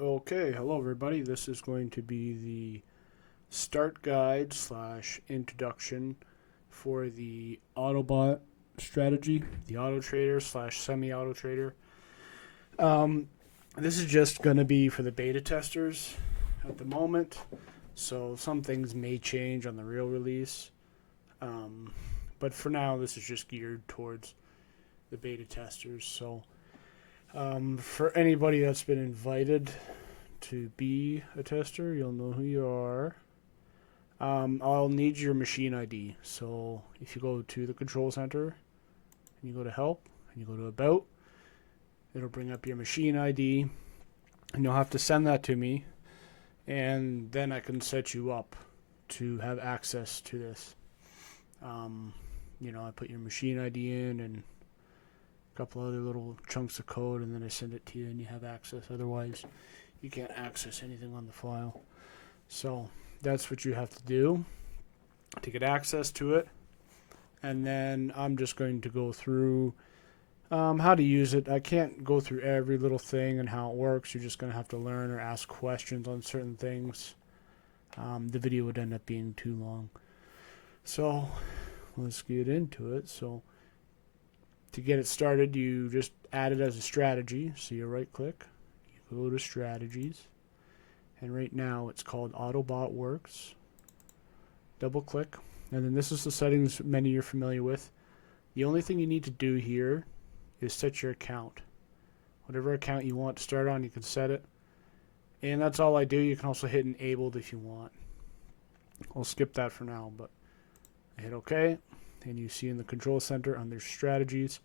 Okay, hello everybody. This is going to be the start guide slash introduction for the Autobot strategy, the Auto Trader slash semi Auto Trader. Um, this is just going to be for the beta testers at the moment, so some things may change on the real release. Um, but for now, this is just geared towards the beta testers. So for anybody that's been invited to be a tester, you'll know who you are. I'll need your machine ID. So if you go to the control center and you go to help and you go to about, it'll bring up your machine ID and you'll have to send that to me, and then I can set you up to have access to this. I put your machine ID in and a couple other little chunks of code, and then I send it to you and you have access. Otherwise, you can't access anything on the file. So that's what you have to do to get access to it. And then I'm just going to go through how to use it. I can't go through every little thing and how it works. You're just going to have to learn or ask questions on certain things. The video would end up being too long. So let's get into it. So to get it started, you just add it as a strategy. So you right click, you go to strategies, and right now it's called Autobot Works. Double click, and then this is the settings menu you're familiar with. The only thing you need to do here is set your account. Whatever account you want to start on, you can set it. And that's all I do. You can also hit enabled if you want. I'll skip that for now, but I hit OK, and you see in the control center under strategies,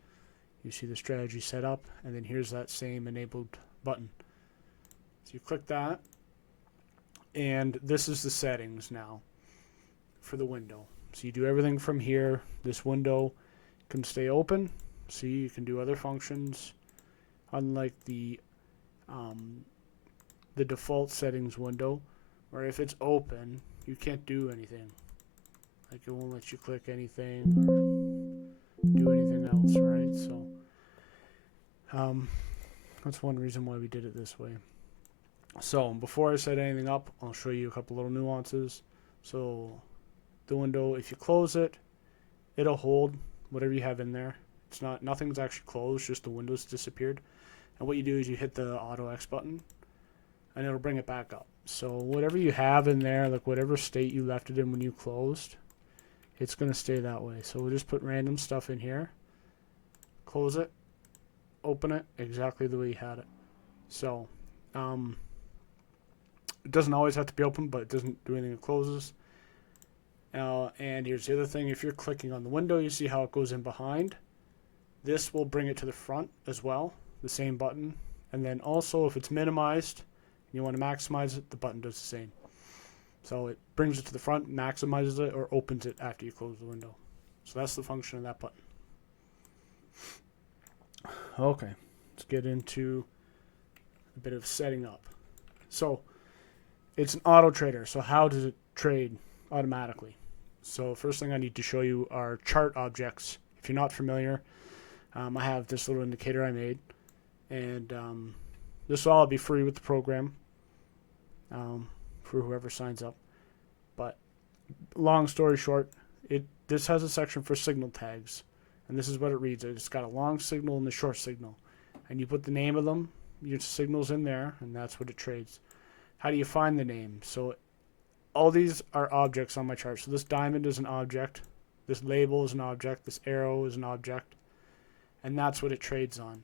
you see the strategy set up, and then here's that same enabled button. So you click that, and this is the settings now for the window. So you do everything from here. This window can stay open. See, you can do other functions, unlike the default settings window, where if it's open, you can't do anything. Like, it won't let you click anything or do anything else, right? So that's one reason why we did it this way. So before I set anything up, I'll show you a couple little nuances. So the window, if you close it, it'll hold whatever you have in there. Nothing's actually closed, just the window's disappeared. And what you do is you hit the Auto X button, and it'll bring it back up. So whatever you have in there, like whatever state you left it in when you closed, it's going to stay that way. So we'll just put random stuff in here, close it, open it exactly the way you had it. So it doesn't always have to be open, but it doesn't do anything. It closes. And here's the other thing. If you're clicking on the window, you see how it goes in behind. This will bring it to the front as well, the same button. And then also, if it's minimized and you want to maximize it, the button does the same. So it brings it to the front, maximizes it, or opens it after you close the window. So that's the function of that button. Okay, let's get into a bit of setting up. So it's an auto trader. So how does it trade automatically? So first thing I need to show you are chart objects. If you're not familiar, I have this little indicator I made, and this will all be free with the program for whoever signs up. But long story short, this has a section for signal tags, and this is what it reads. It's got a long signal and a short signal, and you put the name of them, your signals in there, and that's what it trades. How do you find the name? So all these are objects on my chart. So this diamond is an object, this label is an object, this arrow is an object, and that's what it trades on.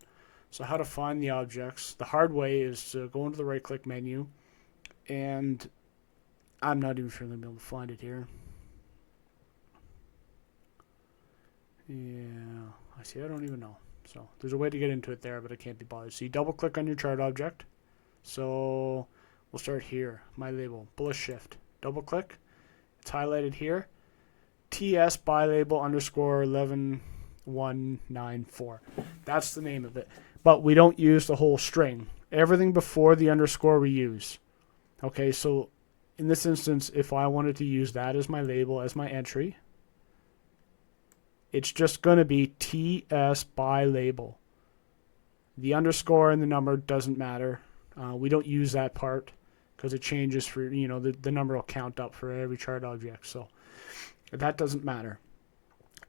So how to find the objects? The hard way is to go into the right click menu, and I'm not even sure I'm going to be able to find it here. Yeah, I see, I don't even know. So there's a way to get into it there, but I can't be bothered. So you double click on your chart object. So we'll start here. My label, bullish shift. Double click. It's highlighted here. TS by label underscore 11194. That's the name of it. But we don't use the whole string. Everything before the underscore we use. Okay, so in this instance, if I wanted to use that as my label, as my entry, it's just going to be TS by label. The underscore and the number doesn't matter. We don't use that part because it changes for, the number will count up for every chart object. So that doesn't matter.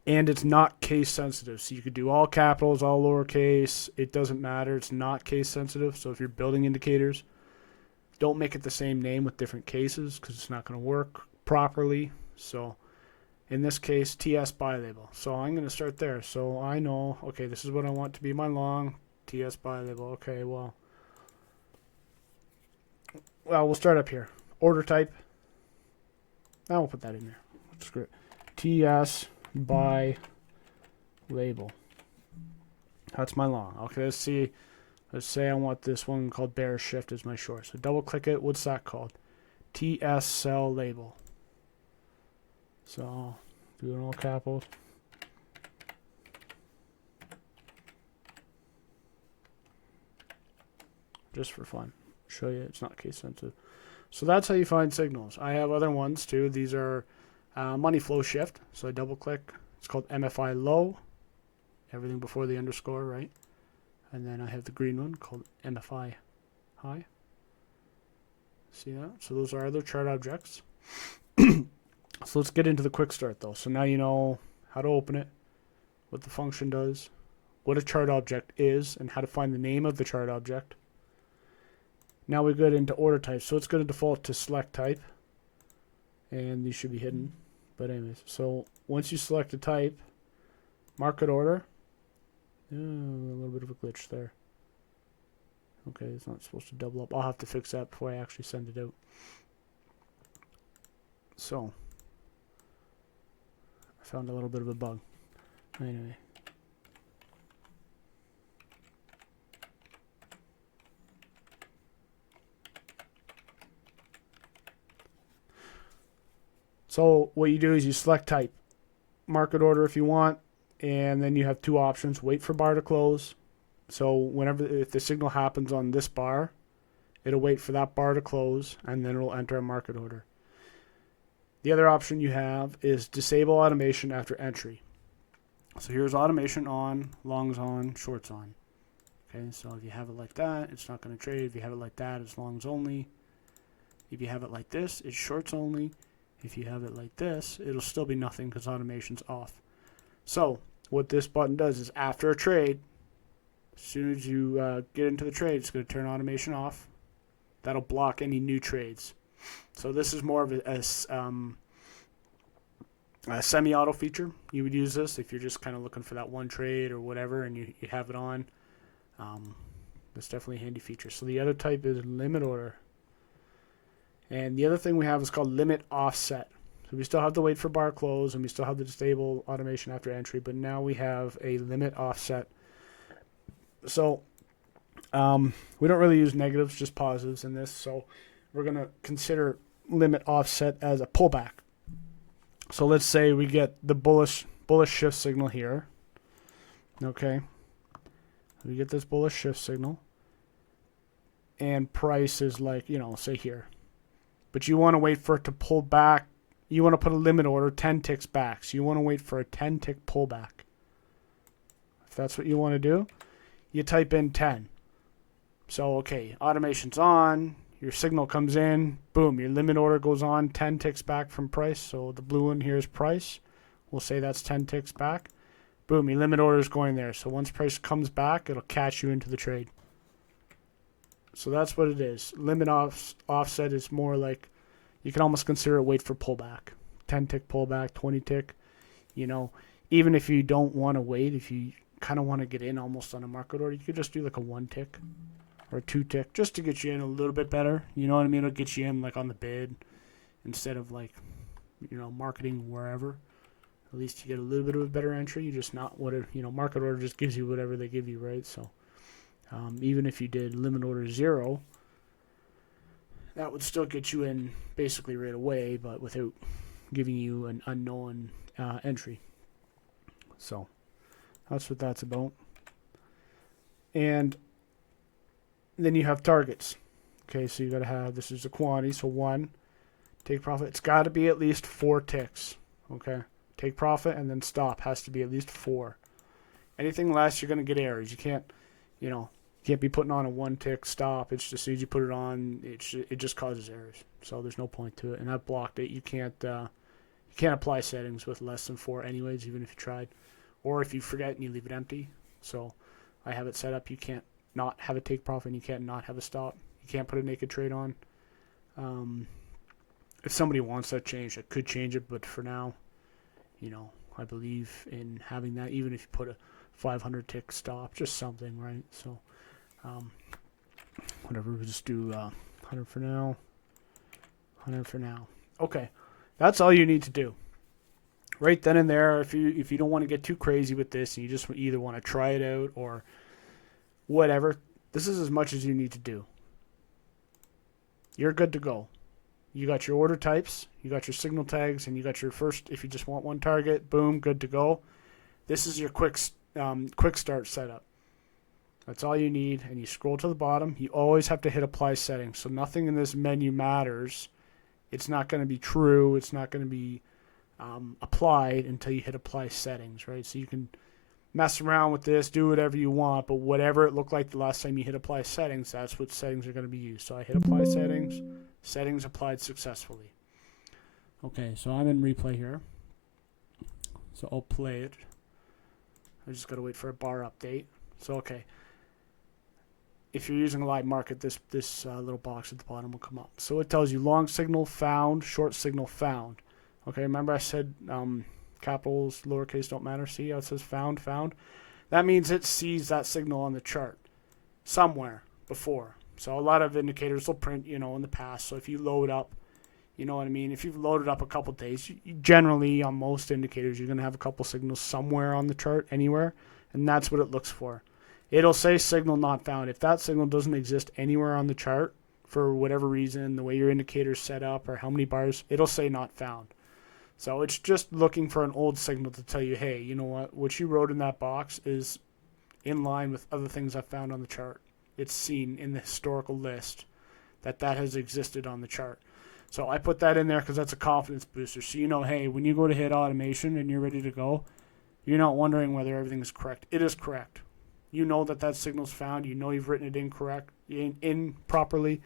And it's not case sensitive. So you could do all capitals, all lowercase. It doesn't matter. It's not case sensitive. So if you're building indicators, don't make it the same name with different cases because it's not going to work properly. So in this case, TS by label. So I'm going to start there. So I know, okay, this is what I want to be my long, TS by label. Okay, well, we'll start up here. Order type. Now we'll put that in there. Screw it. TS by label. That's my long. Okay, let's see. Let's say I want this one called bear shift as my short. So double click it. What's that called? TS cell label. So do it in all capitals. Just for fun. Show you it's not case sensitive. So that's how you find signals. I have other ones too. These are money flow shift. So I double click. It's called MFI low. Everything before the underscore, right? And then I have the green one called MFI high. See that? So those are other chart objects. So let's get into the quick start though. So now you know how to open it, what the function does, what a chart object is, and how to find the name of the chart object. Now we get into order type. So it's going to default to select type. And these should be hidden. But anyways, so once you select a type, market order. Oh, a little bit of a glitch there. Okay, it's not supposed to double up. I'll have to fix that before I actually send it out. So, I found a little bit of a bug. Anyway. So what you do is you select type, market order if you want, and then you have two options: wait for bar to close. So if the signal happens on this bar, it'll wait for that bar to close, and then it'll enter a market order. The other option you have is disable automation after entry. So here's automation on, longs on, shorts on. Okay, so if you have it like that, it's not going to trade. If you have it like that, it's longs only. If you have it like this, it's shorts only. If you have it like this, it'll still be nothing because automation's off. So what this button does is after a trade, as soon as you get into the trade, it's going to turn automation off. That'll block any new trades. So this is more of a semi-auto feature. You would use this if you're just kind of looking for that one trade or whatever and you have it on. That's definitely a handy feature. So the other type is limit order. And the other thing we have is called limit offset. So we still have to wait for bar close and we still have to disable automation after entry, but now we have a limit offset. So we don't really use negatives, just positives in this. So we're going to consider limit offset as a pullback. So let's say we get the bullish shift signal here. Okay. We get this bullish shift signal. And price is like, say here. But you want to wait for it to pull back. You want to put a limit order 10 ticks back. So you want to wait for a 10 tick pullback. If that's what you want to do, you type in 10. So, okay, automation's on. Your signal comes in. Boom, your limit order goes on. 10 ticks back from price. So the blue one here is price. We'll say that's 10 ticks back. Boom, your limit order is going there. So once price comes back, it'll catch you into the trade. So that's what it is. Limit offset is more like, you can almost consider it wait for pullback. 10 tick pullback, 20 tick. Even if you don't want to wait, if you kind of want to get in almost on a market order, you could just do like a 1 tick or a 2 tick just to get you in a little bit better. You know what I mean? It'll get you in like on the bid instead of like, marketing wherever. At least you get a little bit of a better entry. You just not whatever, market order just gives you whatever they give you, right? So even if you did limit order 0, that would still get you in basically right away, but without giving you an unknown entry. So that's what that's about. And then you have targets. Okay, so you got to have, this is a quantity, so 1, take profit. It's got to be at least 4 ticks. Okay, take profit and then stop has to be at least 4. Anything less, you're going to get errors. You can't, can't be putting on a 1-tick stop. It's just as soon as you put it on, it just causes errors. So there's no point to it. And I've blocked it. You can't apply settings with less than 4 anyways, even if you tried. Or if you forget and you leave it empty. So I have it set up. You can't not have a take profit and you can't not have a stop. You can't put a naked trade on. If somebody wants that changed, I could change it. But for now, I believe in having that, even if you put a 500 tick stop, just something, right? So whatever, we'll just do 100 for now. 100 for now. Okay, that's all you need to do. Right then and there, if you don't want to get too crazy with this and you just either want to try it out or whatever, this is as much as you need to do. You're good to go. You got your order types, you got your signal tags, and you got your first, if you just want one target, boom, good to go. This is your quick start setup. That's all you need, and you scroll to the bottom. You always have to hit apply settings, so nothing in this menu matters. It's not going to be true. It's not going to be applied until you hit apply settings, right? So you can mess around with this, do whatever you want, but whatever it looked like the last time you hit apply settings, that's what settings are going to be used. So I hit apply settings, settings applied successfully. Okay, so I'm in replay here. So I'll play it. I just got to wait for a bar update. So, okay. If you're using a live market, this little box at the bottom will come up. So it tells you long signal found, short signal found. Okay, remember I said capitals, lowercase don't matter. See how it says found? That means it sees that signal on the chart somewhere before. So a lot of indicators will print, in the past. So if you load up, you know what I mean? If you've loaded up a couple days, generally on most indicators, you're going to have a couple signals somewhere on the chart, anywhere, and that's what it looks for. It'll say signal not found. If that signal doesn't exist anywhere on the chart for whatever reason, the way your indicator's set up or how many bars, it'll say not found. So it's just looking for an old signal to tell you, hey, you know what you wrote in that box is in line with other things I found on the chart. It's seen in the historical list that has existed on the chart. So I put that in there because that's a confidence booster. So hey, when you go to hit automation and you're ready to go, you're not wondering whether everything is correct. It is correct. You know that signal's found. You know you've written it incorrect, improperly.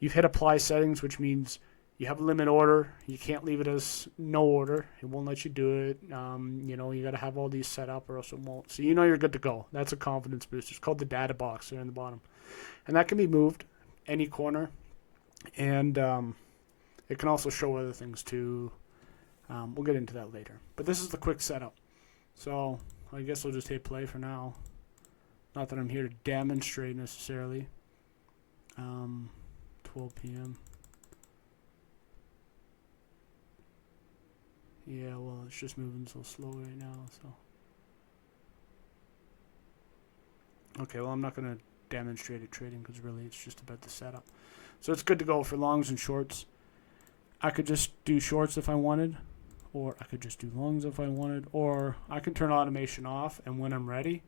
You've hit apply settings, which means you have a limit order. You can't leave it as no order. It won't let you do it. You got to have all these set up or else it won't. So you're good to go. That's a confidence booster. It's called the data box there in the bottom. And that can be moved any corner. And it can also show other things too. We'll get into that later. But this is the quick setup. So I guess I'll just hit play for now. Not that I'm here to demonstrate necessarily. 12 p.m. Yeah, well, it's just moving so slow right now, so. Okay, well, I'm not going to demonstrate it trading because really it's just about the setup. So it's good to go for longs and shorts. I could just do shorts if I wanted, or I could just do longs if I wanted, or I can turn automation off, and when I'm ready,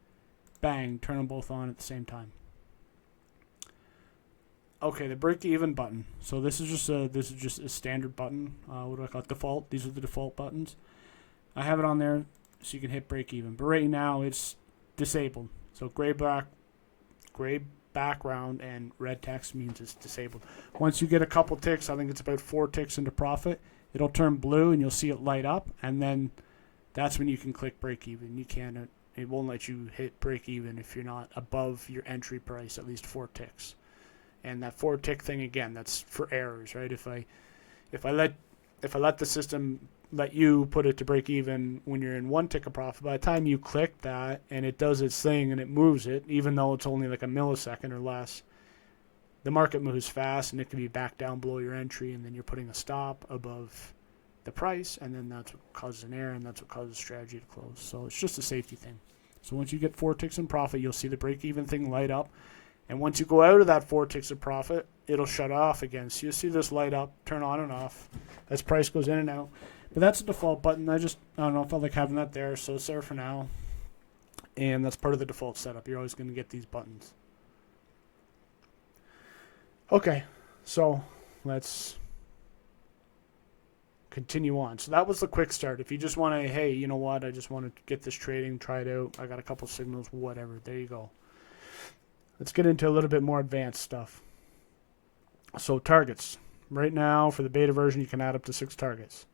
bang, turn them both on at the same time. Okay, the break even button. So this is just a standard button. What do I call it? Default. These are the default buttons. I have it on there so you can hit break even. But right now it's disabled. So gray background and red text means it's disabled. Once you get a couple ticks, I think it's about 4 ticks into profit, it'll turn blue and you'll see it light up, and then that's when you can click break even. It won't let you hit break even if you're not above your entry price at least 4 ticks. And that 4 tick thing, again, that's for errors, right? If I let the system let you put it to break even when you're in 1 tick of profit, by the time you click that and it does its thing and it moves it, even though it's only like a millisecond or less, the market moves fast and it can be back down below your entry, and then you're putting a stop above the price, and then that's what causes an error, and that's what causes strategy to close. So it's just a safety thing. So once you get 4 ticks in profit, you'll see the break even thing light up. And once you go out of that 4 ticks of profit, it'll shut off again. So you'll see this light up, turn on and off as price goes in and out. But that's a default button. I don't know, I felt like having that there, so it's there for now. And that's part of the default setup. You're always going to get these buttons. Okay, so let's continue on. So that was the quick start. If you just want to, hey, you know what, I just want to get this trading, try it out. I got a couple signals, whatever. There you go. Let's get into a little bit more advanced stuff. So targets. Right now, for the beta version, you can add up to 6 targets.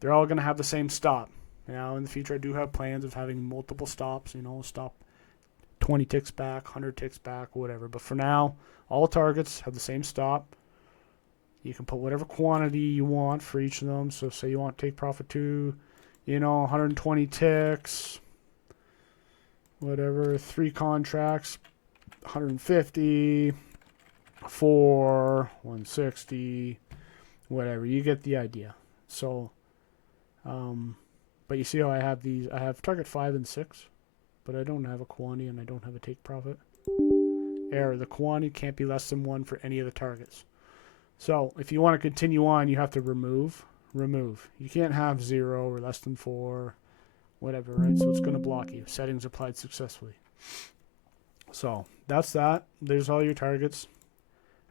They're all going to have the same stop. Now, in the future, I do have plans of having multiple stops, stop 20 ticks back, 100 ticks back, whatever. But for now, all targets have the same stop. You can put whatever quantity you want for each of them. So say you want take profit to, 120 ticks, whatever, 3 contracts, 150, 4, 160, whatever. You get the idea. So, but you see how I have these? I have target 5 and 6, but I don't have a quantity and I don't have a take profit. Error. The quantity can't be less than 1 for any of the targets. So if you want to continue on, you have to remove. You can't have 0 or less than 4, whatever, right? So it's going to block you. Settings applied successfully. So that's that. There's all your targets.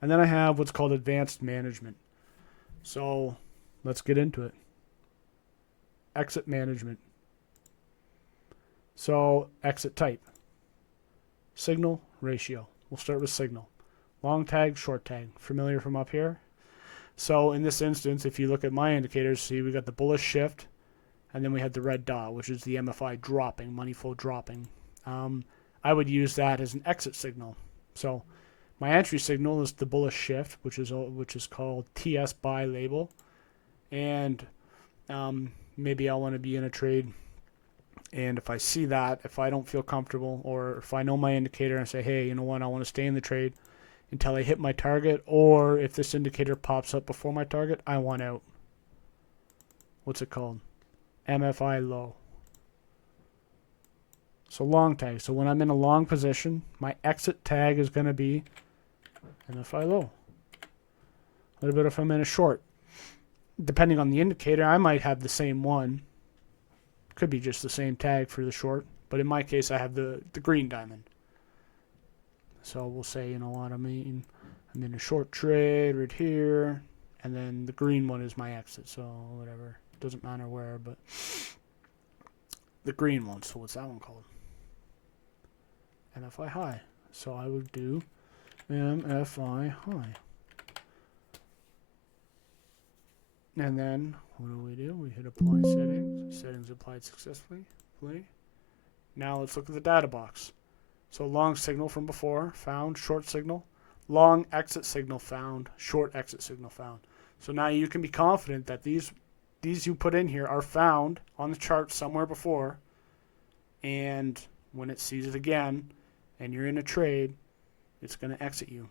And then I have what's called advanced management. So let's get into it. Exit management. So exit type. Signal, ratio. We'll start with signal. Long tag, short tag. Familiar from up here? So in this instance, if you look at my indicators, see we got the bullish shift, and then we had the red dot, which is the MFI dropping, money flow dropping. I would use that as an exit signal. So my entry signal is the bullish shift, which is called TS buy label, and maybe I want to be in a trade, and if I see that, if I don't feel comfortable, or if I know my indicator and say, hey, you know what, I want to stay in the trade until I hit my target, or if this indicator pops up before my target, I want out. What's it called? MFI low. So long tag. So when I'm in a long position, my exit tag is going to be MFI low. What about if I'm in a short? Depending on the indicator, I might have the same one. Could be just the same tag for the short, but in my case, I have the green diamond. So we'll say, you know what, I'm in a short trade right here, and then the green one is my exit. So whatever, doesn't matter where, but the green one. So what's that one called? MFI high. So I would do MFI high. And then what do? We hit apply settings. Settings applied successfully. Play. Now let's look at the data box. So long signal from before, found, short signal. Long exit signal found, short exit signal found. So now you can be confident that these you put in here are found on the chart somewhere before, and when it sees it again and you're in a trade, it's going to exit you.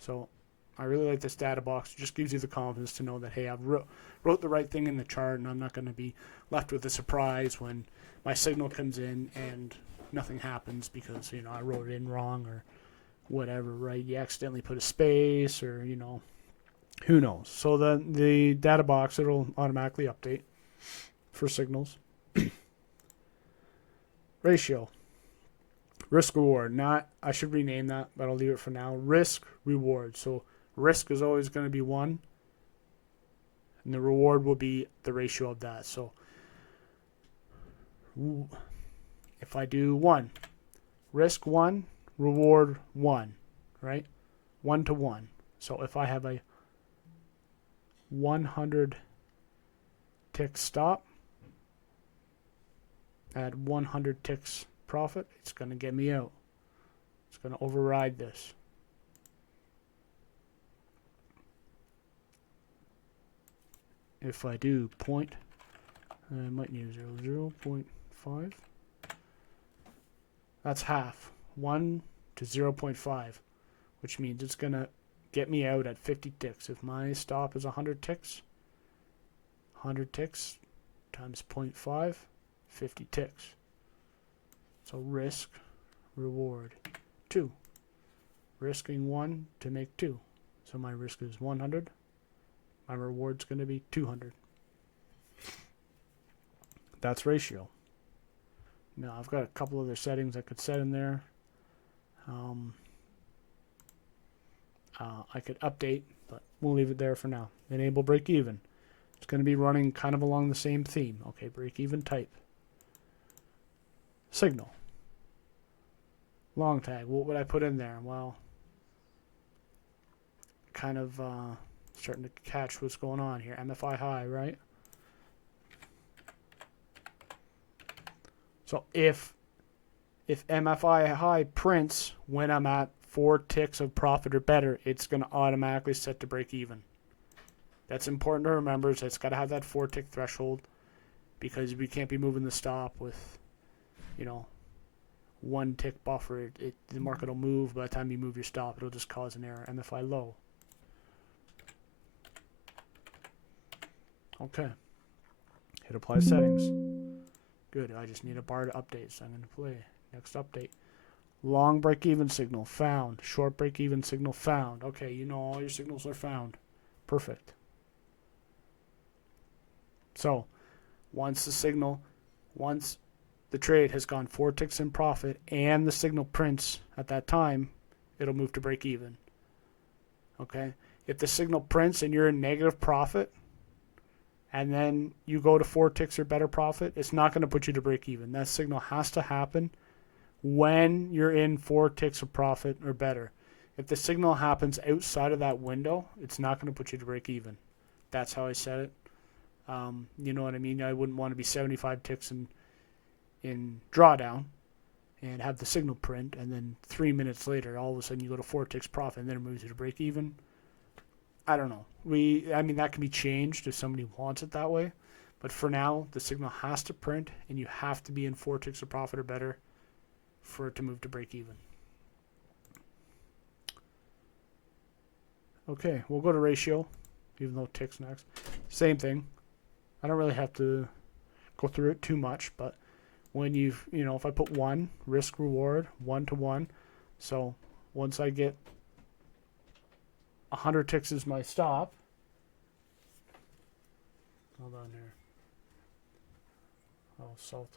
So I really like this data box. It just gives you the confidence to know that, hey, I've wrote the right thing in the chart, and I'm not going to be left with a surprise when my signal comes in and nothing happens because, I wrote it in wrong or whatever, right? You accidentally put a space or, who knows. So the data box, it'll automatically update for signals. Ratio. Risk reward. I should rename that, but I'll leave it for now. Risk reward. So risk is always going to be 1, and the reward will be the ratio of that. So if I do 1, risk 1, reward 1, right? 1 to 1. So if I have a 100 tick stop at 100 ticks profit, it's going to get me out. It's going to override this. If I do point, I might need 0.5. That's half. 1 to 0.5, which means it's going to get me out at 50 ticks. If my stop is 100 ticks, 100 ticks times 0.5, 50 ticks. So risk, reward, 2. Risking 1 to make 2. So my risk is 100. My reward's going to be 200. That's ratio. Now I've got a couple other settings I could set in there. I could update, but we'll leave it there for now. Enable break even. It's going to be running kind of along the same theme. Okay, break even type. Signal. Long tag. What would I put in there? Well, kind of starting to catch what's going on here. MFI high, right? So if MFI high prints when I'm at 4 ticks of profit or better, it's going to automatically set to break even. That's important to remember. So it's got to have that 4 tick threshold, because we can't be moving the stop with, 1 tick buffer. The market will move. By the time you move your stop, it'll just cause an error. MFI low. Okay. Hit apply settings. Good. I just need a bar to update, so I'm going to play. Next update. Long break-even signal found. Short break-even signal found. Okay, all your signals are found. Perfect. So, once the trade has gone 4 ticks in profit and the signal prints at that time, it'll move to break-even. Okay? If the signal prints and you're in negative profit, and then you go to 4 ticks or better profit, it's not going to put you to break even. That signal has to happen when you're in 4 ticks of profit or better. If the signal happens outside of that window, it's not going to put you to break even. That's how I set it. You know what I mean? I wouldn't want to be 75 ticks in drawdown and have the signal print, and then 3 minutes later, all of a sudden you go to 4 ticks profit and then it moves you to break even. I don't know. That can be changed if somebody wants it that way. But for now, the signal has to print, and you have to be in 4 ticks of profit or better for it to move to break even. Okay, we'll go to ratio, even though ticks next. Same thing. I don't really have to go through it too much, but when if I put 1, risk reward, 1 to 1. So once I get 100 ticks is my stop. Hold on here. Oh, salt.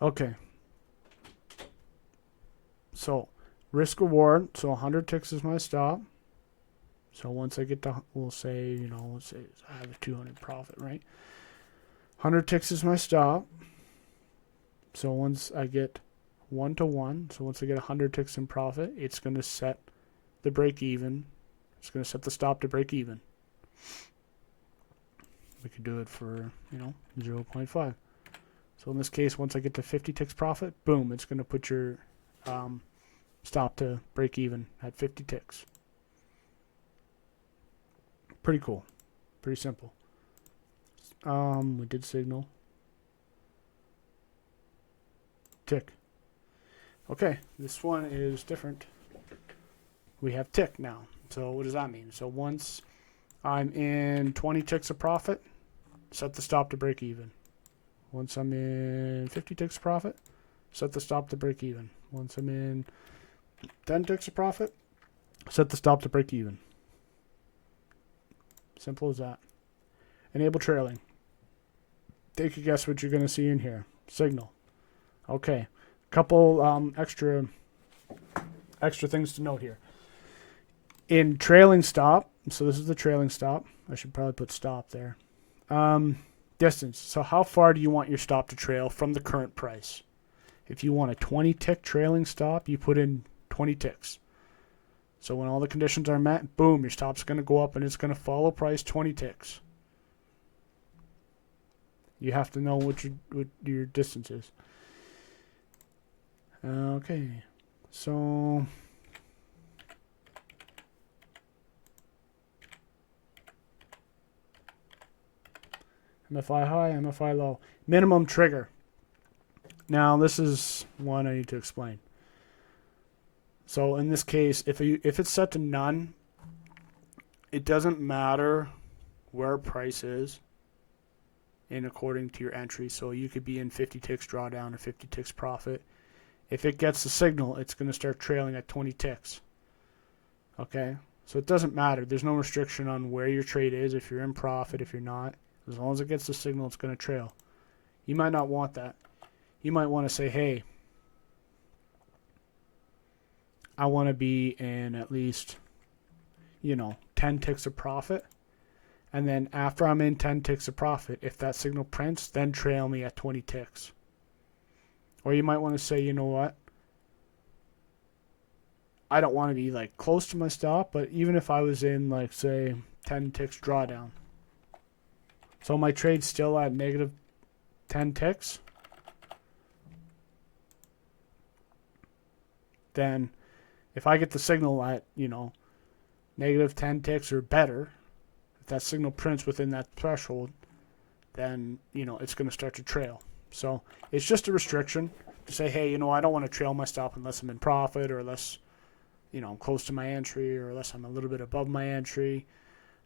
Okay. So, risk reward. So 100 ticks is my stop. So once I get to, let's say I have a 200 profit, right? 100 ticks is my stop. So once I get 1 to 1, so once I get 100 ticks in profit, it's going to set the break even. It's going to set the stop to break even. We could do it for, 0.5. So in this case, once I get to 50 ticks profit, boom, it's going to put your stop to break even at 50 ticks. Pretty cool. Pretty simple. We did signal. Tick. Okay, this one is different. We have tick now. So what does that mean? So once I'm in 20 ticks of profit, set the stop to break even. Once I'm in 50 ticks of profit, set the stop to break even. Once I'm in 10 ticks of profit, set the stop to break even. Simple as that. Enable trailing. Take a guess what you're going to see in here. Signal. Okay. Couple extra things to note here. In trailing stop, so this is the trailing stop. I should probably put stop there. Distance. So how far do you want your stop to trail from the current price? If you want a 20 tick trailing stop, you put in 20 ticks. So when all the conditions are met, boom, your stop's going to go up and it's going to follow price 20 ticks. You have to know what your distance is. Okay, so MFI high, MFI low. Minimum trigger. Now this is one I need to explain. So in this case, if it's set to none, it doesn't matter where price is in according to your entry. So you could be in 50 ticks drawdown or 50 ticks profit. If it gets the signal, it's going to start trailing at 20 ticks. Okay? So it doesn't matter. There's no restriction on where your trade is, if you're in profit, if you're not. As long as it gets the signal, it's going to trail. You might not want that. You might want to say, hey, I want to be in at least, 10 ticks of profit. And then after I'm in 10 ticks of profit, if that signal prints, then trail me at 20 ticks. Or you might want to say, you know what? I don't want to be like close to my stop, but even if I was in like say 10 ticks drawdown. So my trade's still at negative 10 ticks. Then if I get the signal at, you know, negative 10 ticks or better, if that signal prints within that threshold, then, you know, it's going to start to trail. So it's just a restriction to say, hey, you know, I don't want to trail my stop unless I'm in profit or unless, you know, I'm close to my entry or unless I'm a little bit above my entry.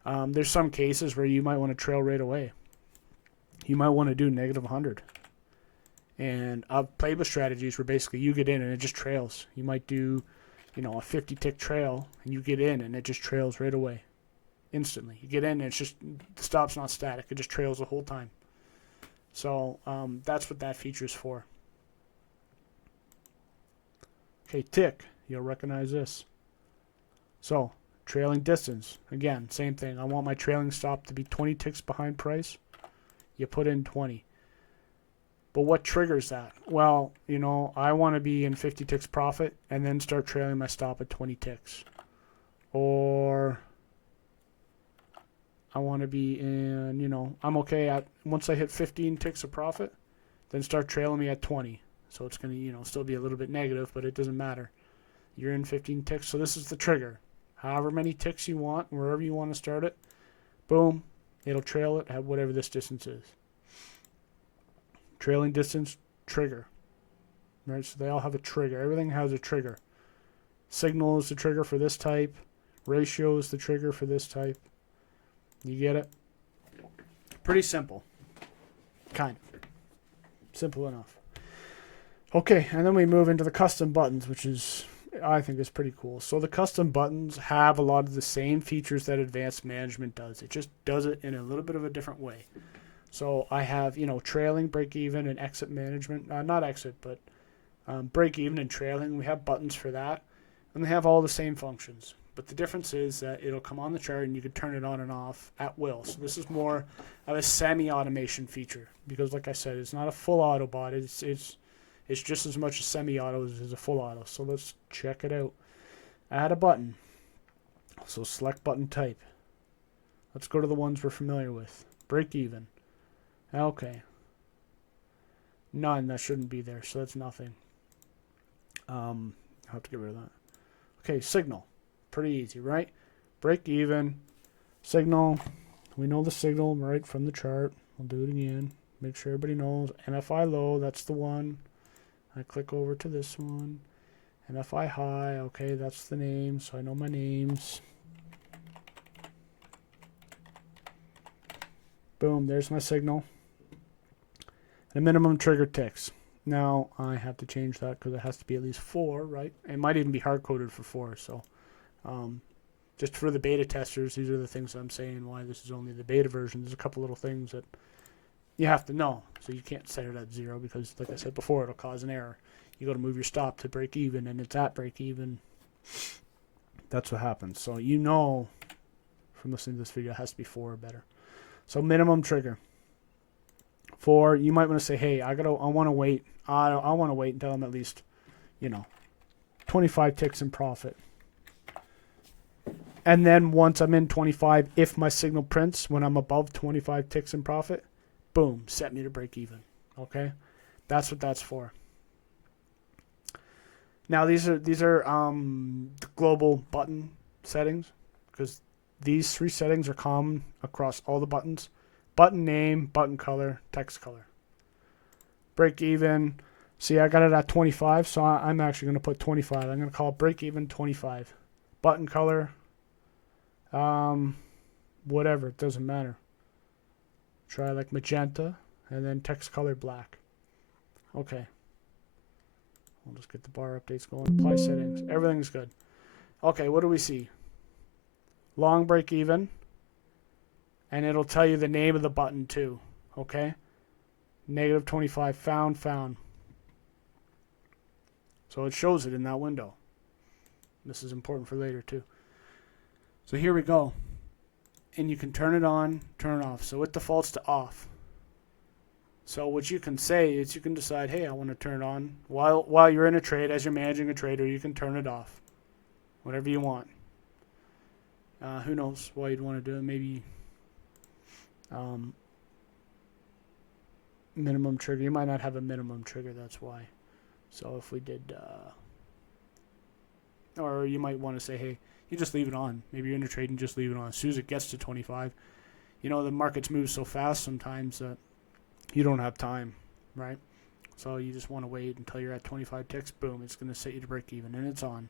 There's some cases where you might want to trail right away. You might want to do negative 100. And I've played with strategies where basically you get in and it just trails. You might do, you know, a 50 tick trail and you get in and it just trails right away. Instantly. You get in and it's just, the stop's not static. It just trails the whole time. So that's what that feature is for. Okay, tick. You'll recognize this. So, trailing distance. Again, same thing. I want my trailing stop to be 20 ticks behind price. You put in 20. But what triggers that? Well, you know, I want to be in 50 ticks profit and then start trailing my stop at 20 ticks. Or I want to be in, you know, I'm okay at, once I hit 15 ticks of profit, then start trailing me at 20. So it's going to, you know, still be a little bit negative, but it doesn't matter. You're in 15 ticks, so this is the trigger. However many ticks you want, wherever you want to start it, boom, it'll trail it at whatever this distance is. Trailing distance, trigger. Right, so they all have a trigger. Everything has a trigger. Signal is the trigger for this type. Ratio is the trigger for this type. You get it? Pretty simple. Kind of. Simple enough. Okay, and then we move into the custom buttons, which is, I think, is pretty cool. So the custom buttons have a lot of the same features that advanced management does. It just does it in a little bit of a different way. So I have, you know, trailing, break even, and exit management. Not exit, but break even and trailing. We have buttons for that. And they have all the same functions. But the difference is that it'll come on the chart and you can turn it on and off at will. So this is more of a semi-automation feature. Because like I said, it's not a full auto bot. It's just as much a semi-auto as a full auto. So let's check it out. Add a button. So select button type. Let's go to the ones we're familiar with. Break even. Okay. None. That shouldn't be there. So that's nothing. I'll have to get rid of that. Okay, signal. Pretty easy, right? Break even. Signal. We know the signal right from the chart. I'll do it again. Make sure everybody knows. MFI low. That's the one. I click over to this one. MFI high. Okay, that's the name. So I know my names. Boom. There's my signal. The minimum trigger ticks. Now I have to change that because it has to be at least 4, right? It might even be hard-coded for 4. So just for the beta testers, these are the things I'm saying why this is only the beta version. There's a couple little things that you have to know. So you can't set it at 0 because, like I said before, it'll cause an error. You got to move your stop to break even, and it's at break even. That's what happens. So you know from listening to this video, it has to be 4 or better. So minimum trigger. 4, you might want to say, hey, I want to wait. I want to wait until I'm at least, you know, 25 ticks in profit. And then once I'm in 25, if my signal prints when I'm above 25 ticks in profit, boom, set me to break even. Okay, that's what that's for. Now these are the global button settings because these 3 settings are common across all the buttons. Button name, button color, text color. Break even. See, I got it at 25, so I'm actually going to put 25. I'm going to call it break even 25. Button color, whatever, it doesn't matter. Try like magenta, and then text color black. Okay. I'll just get the bar updates going. Apply settings. Everything's good. Okay, what do we see? Long break even. And it'll tell you the name of the button too. Okay? Negative 25. Found. So it shows it in that window. This is important for later too. So here we go. And you can turn it on, turn it off. So it defaults to off. So what you can say is you can decide, hey, I want to turn it on while you're in a trade. As you're managing a trade, or you can turn it off, whatever you want. Who knows why you'd want to do it? Maybe minimum trigger. You might not have a minimum trigger. That's why. So if we did, or you might want to say, hey, you just leave it on. Maybe you're in a trade and just leave it on. As soon as it gets to 25, you know the markets move so fast sometimes that you don't have time, right? So you just want to wait until you're at 25 ticks. Boom, it's going to set you to break even, and it's on.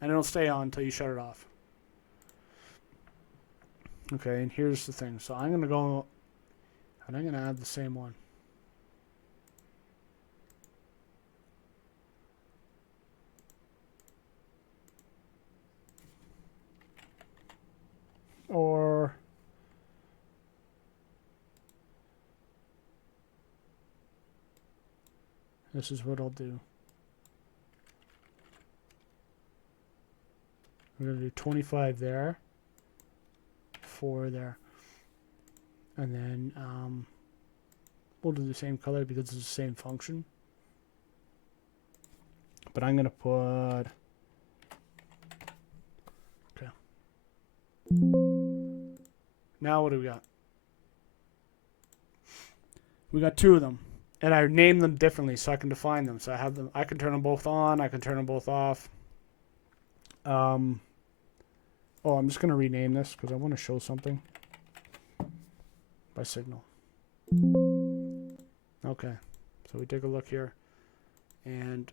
And it'll stay on until you shut it off. Okay, and here's the thing. So I'm going to go, and I'm going to add the same one. Or this is what I'll do. We're going to do 25 there, 4 there. And then we'll do the same color because it's the same function. But I'm going to put... Okay. Now what do we got? We got 2 of them. And I named them differently so I can define them. So I have them. I can turn them both on. I can turn them both off. I'm just going to rename this because I want to show something by signal. Okay. So we take a look here. And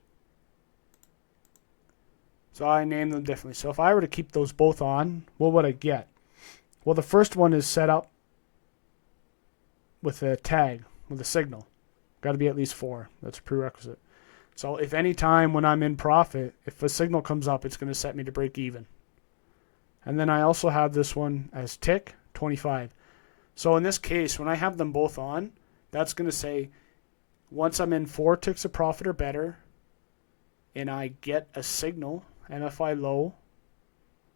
so I named them differently. So if I were to keep those both on, what would I get? Well, the first one is set up with a tag, with a signal. Got to be at least 4. That's a prerequisite. So if any time when I'm in profit, if a signal comes up, it's going to set me to break even. And then I also have this one as tick 25. So in this case, when I have them both on, that's going to say once I'm in 4 ticks of profit or better, and I get a signal, MFI low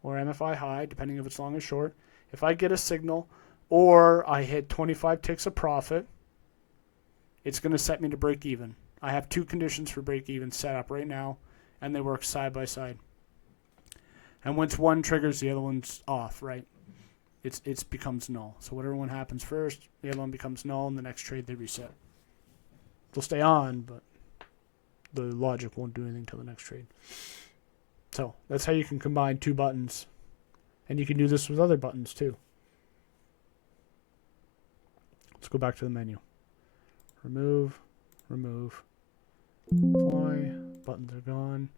or MFI high, depending if it's long or short, if I get a signal or I hit 25 ticks of profit, it's going to set me to break even. I have 2 conditions for break even set up right now, and they work side by side. And once one triggers, the other one's off, right? It becomes null. So whatever one happens first, the other one becomes null, and the next trade they reset. They'll stay on, but the logic won't do anything till the next trade. So that's how you can combine 2 buttons. And you can do this with other buttons too. Let's go back to the menu. Remove, remove, apply, buttons are gone,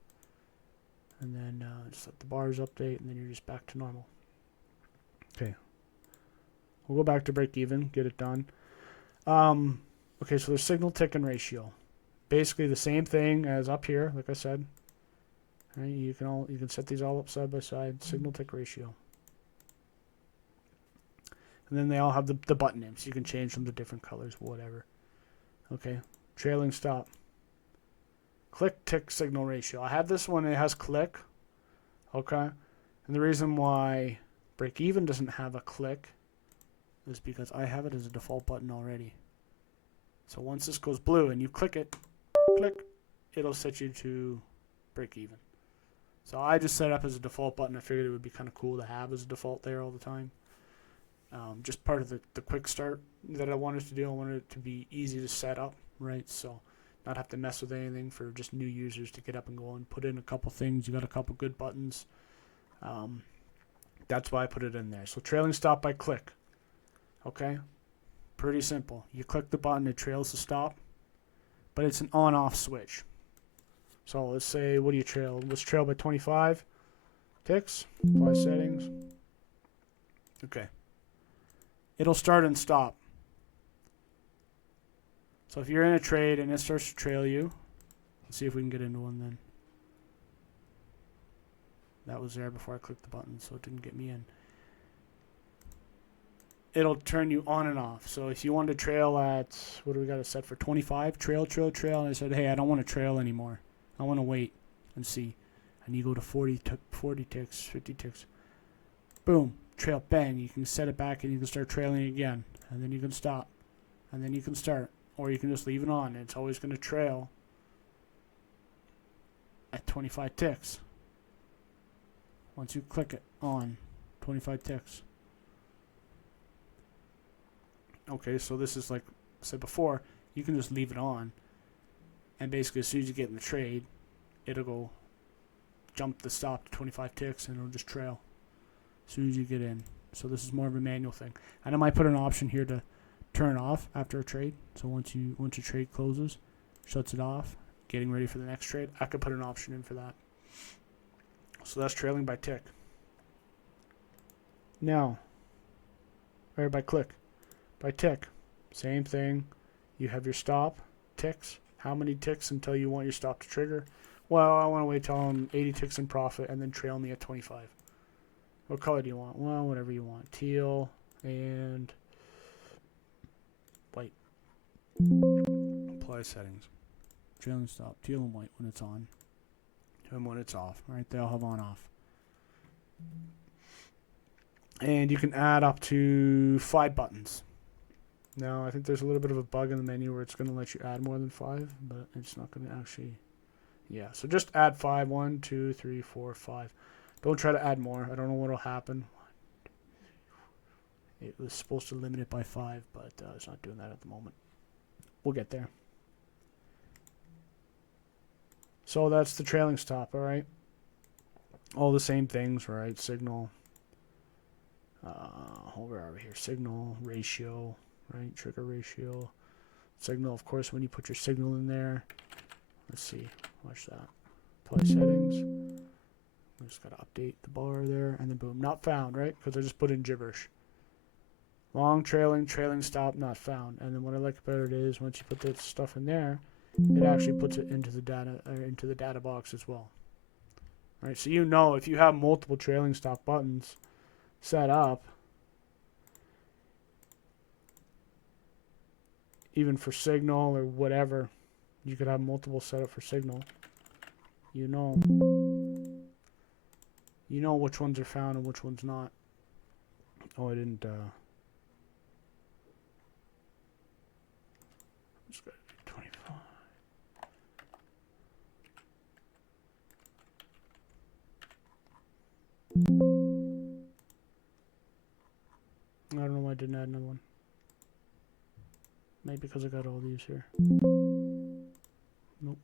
and then just let the bars update, and then you're just back to normal. Okay, we'll go back to break even, get it done. Okay, so there's signal tick and ratio, basically the same thing as up here, like I said. Right, you can set these all up side by side, signal tick ratio. And then they all have the button names. You can change them to different colors, whatever. Okay, trailing stop. Click tick signal ratio. I have this one, it has click. Okay, and the reason why break even doesn't have a click is because I have it as a default button already. So once this goes blue and you click it, click, it'll set you to break even. So I just set it up as a default button. I figured it would be kind of cool to have as a default there all the time. Just part of the quick start that I wanted to do. I wanted it to be easy to set up, right? So not have to mess with anything for just new users to get up and go and put in a couple things. You got a couple good buttons. That's why I put it in there. So trailing stop by click. Okay, pretty simple. You click the button, it trails the stop, but it's an on-off switch. So let's say, what do you trail? Let's trail by 25 ticks. Apply settings. Okay. It'll start and stop. So if you're in a trade and it starts to trail you, let's see if we can get into one then. That was there before I clicked the button, so it didn't get me in. It'll turn you on and off. So if you want to trail at, what do we got it set for, 25? Trail, trail, trail. And I said, hey, I don't want to trail anymore. I want to wait and see. And you go to 40 ticks, 50 ticks. Boom. Trail, bang. You can set it back and you can start trailing again. And then you can stop. And then you can start. or you can just leave it on. It's always going to trail at 25 ticks. Once you click it on, 25 ticks. Okay, so this is like I said before, you can just leave it on, and basically as soon as you get in the trade, it'll go jump the stop to 25 ticks and it'll just trail as soon as you get in. So this is more of a manual thing. And I might put an option here to turn it off after a trade. So once your trade closes, shuts it off, getting ready for the next trade, I could put an option in for that. So that's trailing by tick. Now, or by click. By tick, same thing. You have your stop, ticks. How many ticks until you want your stop to trigger? Well, I want to wait till I'm 80 ticks in profit and then trail me at 25. What color do you want? Well, whatever you want. Teal and white. Apply settings. Trailing stop. Teal and white when it's on. And when it's off. Right? They'll have on off. And you can add up to 5 buttons. Now, I think there's a little bit of a bug in the menu where it's going to let you add more than 5, but it's not going to actually... Yeah, so just add 5. 1, 2, 3, 4, 5. Don't try to add more. I don't know what will happen. It was supposed to limit it by 5, but it's not doing that at the moment. We'll get there. So that's the trailing stop, all right? All the same things, right? Signal. Where are we here? Signal, ratio, right? Trigger ratio. Signal, of course, when you put your signal in there. Let's see. Watch that. Apply settings. We just got to update the bar there. And then boom. Not found, right? Because I just put in gibberish. Long trailing, trailing stop, not found. And then what I like about it is once you put that stuff in there, it actually puts it into the data box as well. Right? So you know if you have multiple trailing stop buttons set up, even for signal or whatever, you could have multiple set up for signal. You know which ones are found and which ones not. Oh, I didn't just got 25. I don't know why I didn't add another one. Maybe because I got all these here. Nope.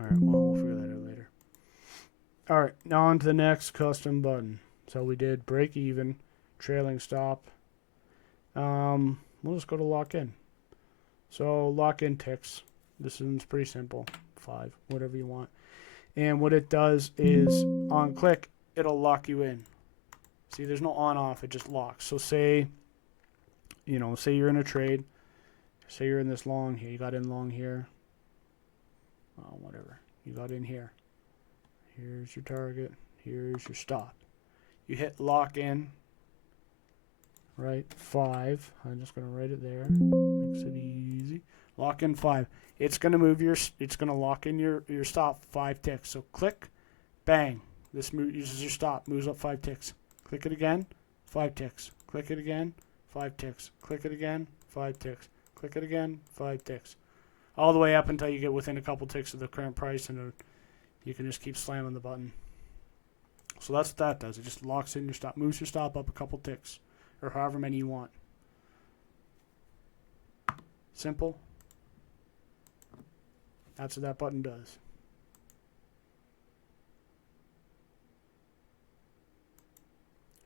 Alright, well, we'll figure that out later. Alright, now on to the next custom button. So we did break even, trailing stop. We'll just go to lock in. So lock in ticks. This one's pretty simple. 5, whatever you want. And what it does is on click, it'll lock you in. See, there's no on off, it just locks. So say you're in a trade. Say you're in this long here. You got in long here. Whatever. You got in here. Here's your target. Here's your stop. You hit lock in. Right? 5. I'm just going to write it there. Makes it easy. Lock in 5. It's going to lock in your stop 5 ticks. So click, bang. This uses your stop, moves up 5 ticks. Click it again, 5 ticks. Click it again, 5 ticks. Click it again, 5 ticks. Click it again, 5 ticks. All the way up until you get within a couple ticks of the current price, and you can just keep slamming the button. So that's what that does. It just locks in your stop, moves your stop up a couple ticks, or however many you want. Simple. That's what that button does.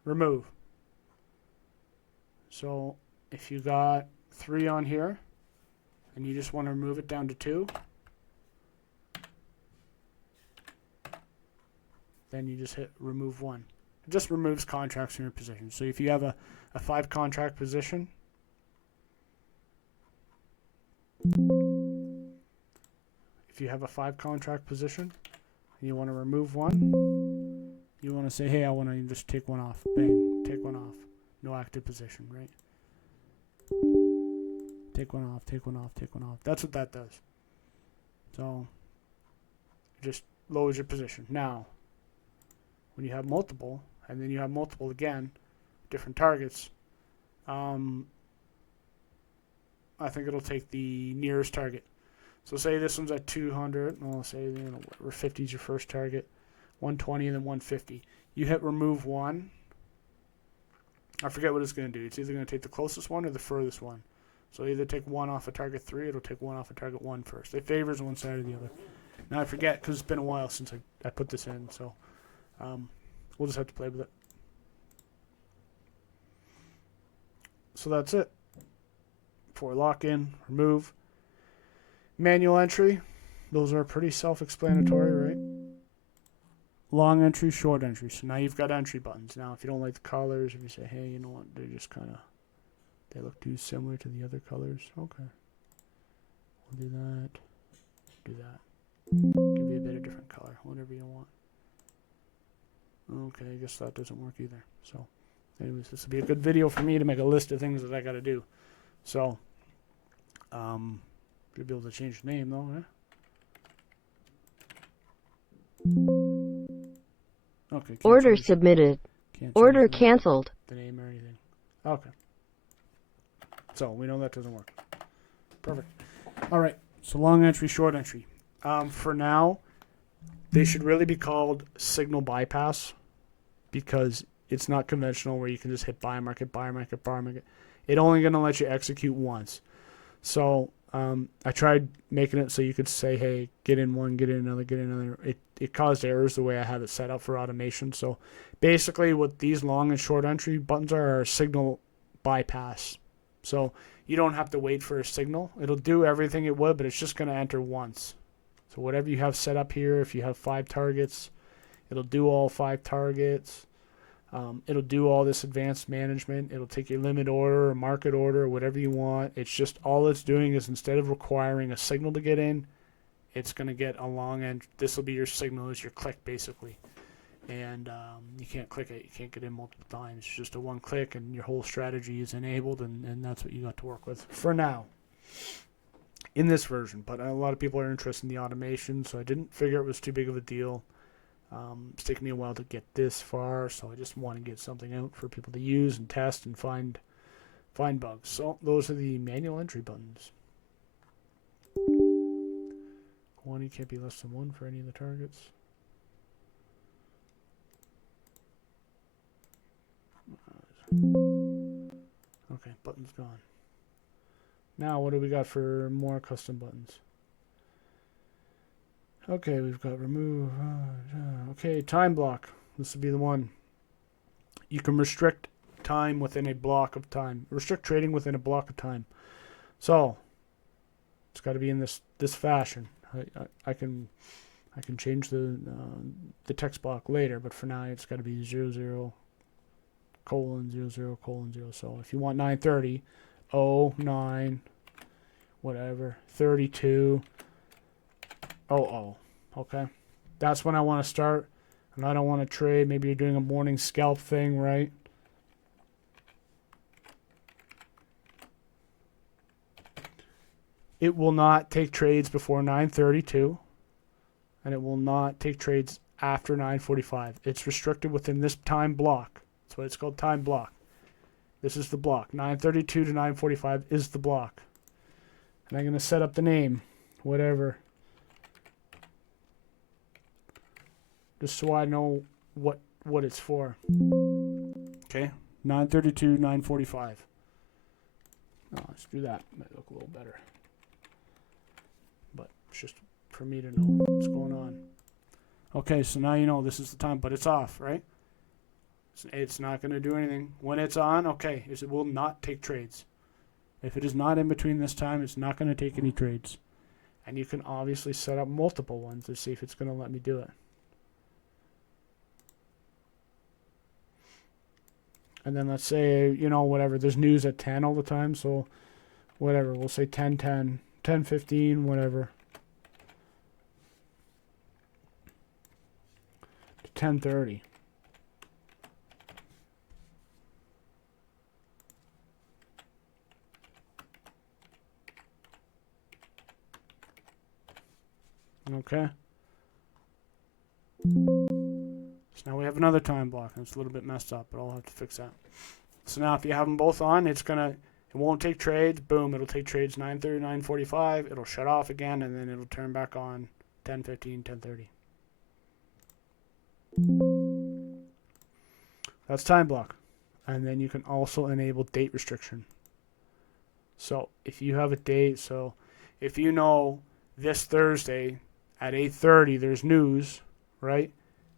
Remove. So if you got 3 on here and you just want to remove it down to 2, then you just hit remove 1. It just removes contracts from your position. So if you have a 5 contract position, and you want to remove one, you want to say, hey, I want to just take one off. Bang, take one off. No active position, right? Take one off, take one off, take one off. That's what that does. So, it just lowers your position. Now, when you have multiple, and then you have multiple again, different targets, I think it'll take the nearest target. So say this one's at 200, and I'll say, you know, whatever, 50 is your first target, 120, and then 150. You hit remove one. I forget what it's going to do. It's either going to take the closest one or the furthest one. So either take one off of target 3, it'll take one off of target 1 first. It favors one side or the other. Now I forget because it's been a while since I put this in, so we'll just have to play with it. So that's it. For lock in, remove. Manual entry, those are pretty self-explanatory, right? Long entry, short entry. So now you've got entry buttons. Now if you don't like the colors, if you say, hey, you know what, they're just kind of, they look too similar to the other colors. Okay. We'll do that. Do that. Give you a bit of different color, whatever you want. Okay, I guess that doesn't work either. So anyways, this will be a good video for me to make a list of things that I got to do. So, you'll be able to change the name though, eh? Okay. Order submitted. Order canceled. The name or anything. Okay. So we know that doesn't work. Perfect. All right. So long entry, short entry. For now, they should really be called signal bypass because it's not conventional where you can just hit buy market, buy market, buy market. It's only going to let you execute once. So I tried making it so you could say, hey, get in one, get in another, get in another. It caused errors the way I have it set up for automation. So basically what these long and short entry buttons are signal bypass. So you don't have to wait for a signal. It'll do everything it would, but it's just going to enter once. So whatever you have set up here, if you have 5 targets, it'll do all 5 targets. It'll do all this advanced management. It'll take your limit order or market order or whatever you want. It's just all it's doing is instead of requiring a signal to get in, it's going to get a long end. This will be your signal, is your click basically. And you can't click it. You can't get in multiple times. It's just a one click and your whole strategy is enabled, and that's what you got to work with for now in this version. But a lot of people are interested in the automation, so I didn't figure it was too big of a deal. It's taken me a while to get this far, so I just want to get something out for people to use and test and find bugs. So those are the manual entry buttons. Quantity can't be less than 1 for any of the targets. Okay, button's gone. Now what do we got for more custom buttons? Okay, we've got remove. Okay, time block. This will be the one. You can restrict time within a block of time. Restrict trading within a block of time. So it's got to be in this fashion. I can change the text block later, but for now it's got to be 00:00:00. So if you want 9:30, 09, whatever, 32. Okay, that's when I want to start, and I don't want to trade. Maybe you're doing a morning scalp thing, right? It will not take trades before 9:32, and it will not take trades after 9:45. It's restricted within this time block. That's why it's called time block. This is the block. 9:32 to 9:45 is the block, and I'm going to set up the name, whatever. Just so I know what it's for. Okay, 9:32, 9:45. Oh, let's do that. Might look a little better. But it's just for me to know what's going on. Okay, so now you know this is the time, but it's off, right? It's not going to do anything. When it's on, okay, it will not take trades. If it is not in between this time, it's not going to take any trades. And you can obviously set up multiple ones to see if it's going to let me do it. And then let's say, you know, whatever, there's news at 10 all the time, so whatever, we'll say 10:10, 10:15, whatever. To 10:30. Okay. So now we have another time block, and it's a little bit messed up, but I'll have to fix that. So now if you have them both on, it's going to It won't take trades. Boom, it'll take trades 9:30, 9:45. It'll shut off again, and then it'll turn back on 10:15, 10:30. That's time block. And then you can also enable date restriction. So if you have a date, so if you know this Thursday at 8:30 there's news, right?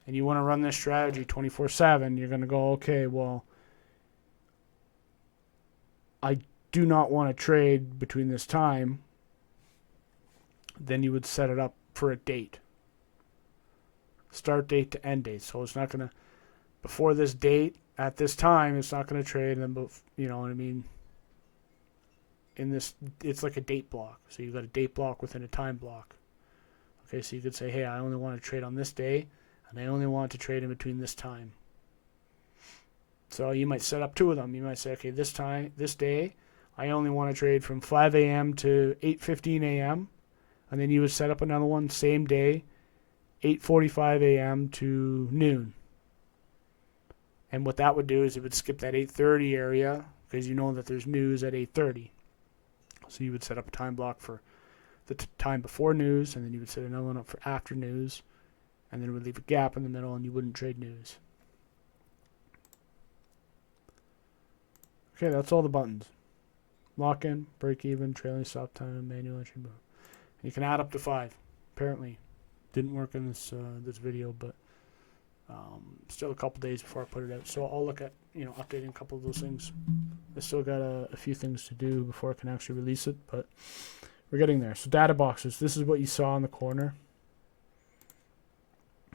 And you want to run this strategy 24/7, you're going to go, okay, well, I do not want to trade between this time. Then you would set it up for a date. Start date to end date. So it's not going to, before this date, at this time, it's not going to trade. And then, you know what I mean? In this, it's like a date block. So you've got a date block within a time block. Okay, so you could say, hey, I only want to trade on this day, and I only want to trade in between this time. So you might set up two of them. You might say, okay, this day, I only want to trade from 5 a.m. to 8:15 a.m. And then you would set up another one, same day, 8:45 a.m. to noon. And what that would do is it would skip that 8:30 area because you know that there's news at 8:30. So you would set up a time block for the time before news, and then you would set another one up for after news, and then it would leave a gap in the middle, and you wouldn't trade news. Okay, that's all the buttons. Lock in, break even, trailing stop time, manual entry mode. You can add up to 5. Apparently, didn't work in this this video, but still a couple days before I put it out. So I'll look at updating a couple of those things. I still got a few things to do before I can actually release it, but we're getting there. So data boxes. This is what you saw in the corner,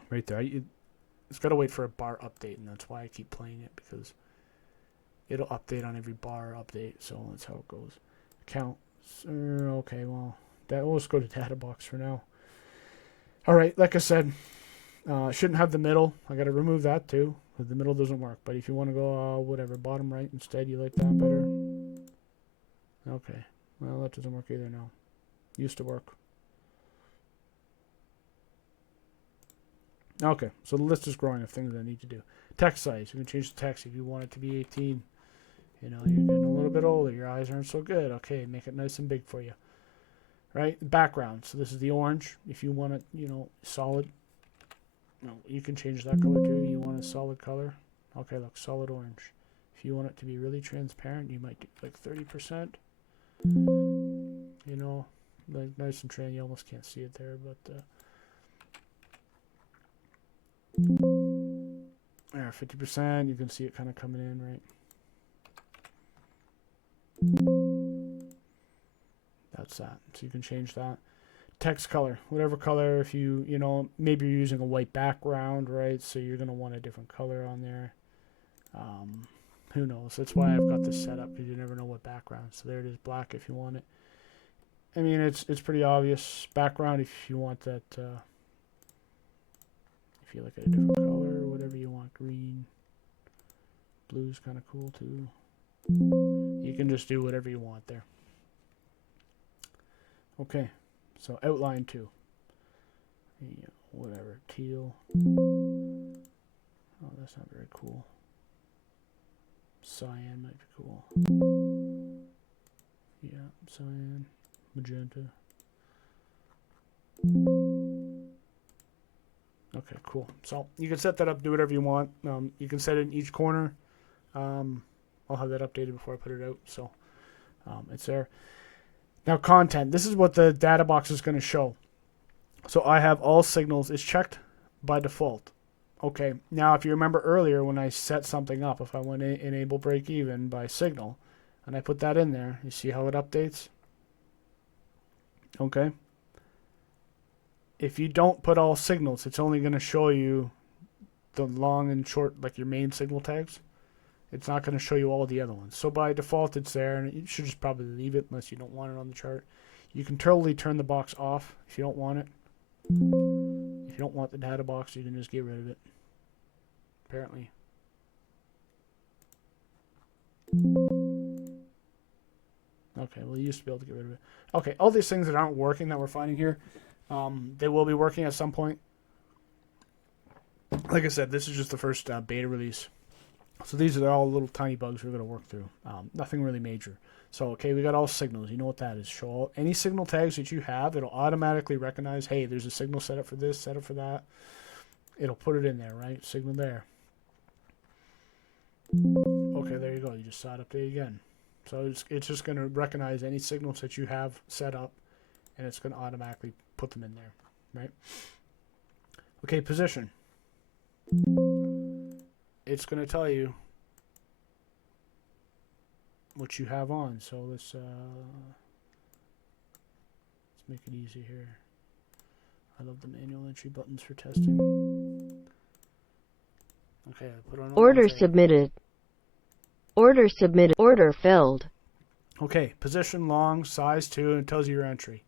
right there. It's got to wait for a bar update, and that's why I keep playing it, because it'll update on every bar update. So that's how it goes. Count. Okay, well, we'll just go to data box for now. All right, like I said, shouldn't have the middle. I got to remove that too, because the middle doesn't work. But if you want to go whatever, bottom right instead, you like that better? Okay, well, that doesn't work either now. Used to work. Okay, so the list is growing of things I need to do. Text size. You can change the text if you want it to be 18. You're getting a little bit older. Your eyes aren't so good. Okay, make it nice and big for you. Right? Background. So this is the orange. If you want it, solid. You can change that color too. You want a solid color. Okay, look, solid orange. If you want it to be really transparent, you might do like 30%. Like nice and trans. You almost can't see it there, but there, 50%. You can see it kind of coming in, right? That's that. So you can change that. Text color, whatever color. If maybe you're using a white background, right? So you're gonna want a different color on there. Who knows? That's why I've got this set up, because you never know what background. So there it is, black if you want it. I mean, it's pretty obvious. Background if you want that. If you look at a different color, whatever you want, green, blue's kind of cool too. You can just do whatever you want there. Okay, so outline too. Yeah, whatever, teal. Oh, that's not very cool. Cyan might be cool. Yeah, cyan, magenta. Okay, cool. So you can set that up, do whatever you want. You can set it in each corner. I'll have that updated before I put it out. So it's there. Now content. This is what the data box is going to show. So I have all signals. It's checked by default. Okay. Now if you remember earlier when I set something up, if I want to enable break even by signal, and I put that in there, you see how it updates? Okay. If you don't put all signals, it's only going to show you the long and short, like your main signal tags. It's not going to show you all the other ones. So by default, it's there, and you should just probably leave it unless you don't want it on the chart. You can totally turn the box off if you don't want it. If you don't want the data box, you can just get rid of it. Apparently. Okay, well, you used to be able to get rid of it. Okay, all these things that aren't working that we're finding here, they will be working at some point. Like I said, this is just the first beta release. So these are all little tiny bugs we're going to work through. Nothing really major. So, okay, we got all signals. You know what that is. Show all, any signal tags that you have. It'll automatically recognize, hey, there's a signal set up for this, set up for that. It'll put it in there, right? Signal there. Okay, there you go. You just saw it update again. So it's just going to recognize any signals that you have set up, and it's going to automatically put them in there, right? Okay, position. It's going to tell you what you have on. So let's make it easy here. I love the manual entry buttons for testing. Okay, I put on Order submitted. Order submitted. Order filled. Okay, position, long, size 2, and it tells you your entry.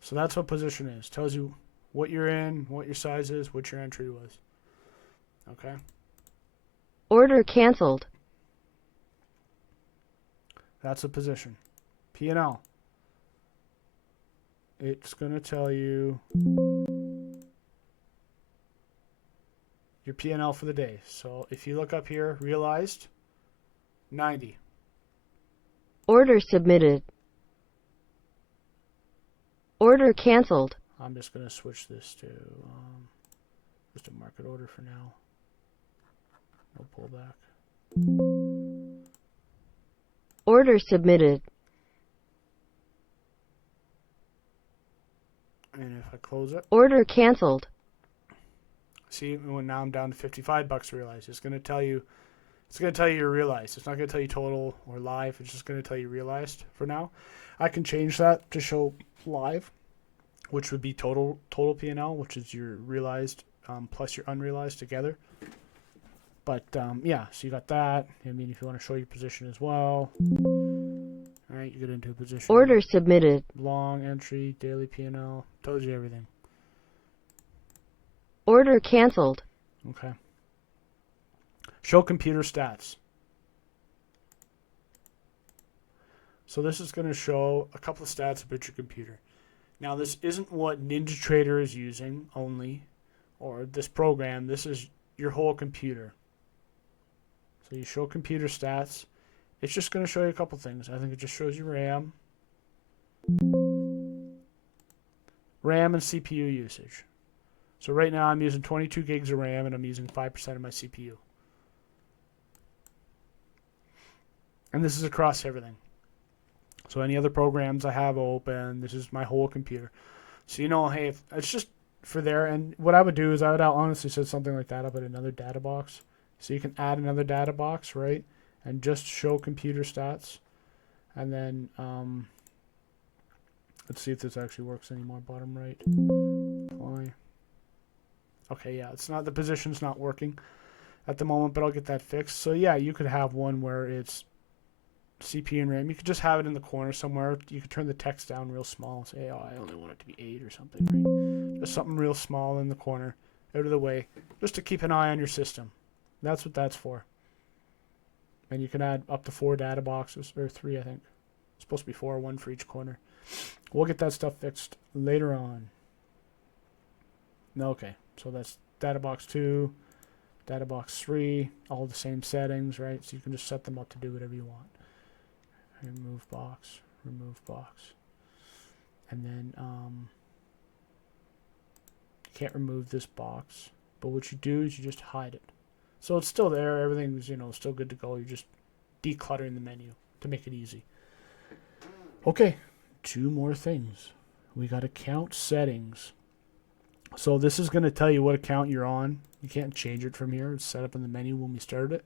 So that's what position is. Tells you what you're in, what your size is, what your entry was. Okay. Order canceled. That's a position. P&L. It's going to tell you your P&L for the day. So if you look up here, realized, 90. Order submitted. Order canceled. I'm just going to switch this to just a market order for now. No pullback. Order submitted. And if I close it, Order canceled. see, when now I'm down to $55 realized. It's going to tell you your realized. It's not going to tell you total or live. It's just going to tell you realized for now. I can change that to show live, which would be total P&L, which is your realized plus your unrealized together. But yeah, so you got that. I mean, if you want to show your position as well, all right, you get into a position. Order submitted. Long entry, daily P&L, tells you everything. Order canceled. Okay. Show computer stats. So this is going to show a couple of stats about your computer. Now this isn't what NinjaTrader is using only, or this program. This is your whole computer. So you show computer stats. It's just going to show you a couple things. I think it just shows you RAM and CPU usage. So right now I'm using 22 gigs of RAM and I'm using 5% of my CPU. And this is across everything. So any other programs I have open, this is my whole computer. So you know, hey, if it's just for there. And what I would do is I would honestly set something like that up in another data box. So you can add another data box, right? And just show computer stats. And then let's see if this actually works anymore. Bottom right. Apply. Okay, yeah, it's not, the position's not working at the moment, but I'll get that fixed. So yeah, you could have one where it's CPU and RAM. You could just have it in the corner somewhere. You could turn the text down real small and say, oh, I only want it to be 8 or something, right? Just something real small in the corner, out of the way, just to keep an eye on your system. That's what that's for. And you can add up to 4 data boxes, or 3, I think. It's supposed to be 4, 1 for each corner. We'll get that stuff fixed later on. Okay, so that's data box 2, data box 3, all the same settings, right? So you can just set them up to do whatever you want. Remove box, and then you can't remove this box, but what you do is you just hide it. So it's still there, everything's, you know, still good to go. You're just decluttering the menu to make it easy. Okay, 2 more things. We got account settings. So this is going to tell you what account you're on. You can't change it from here. It's set up in the menu when we started it.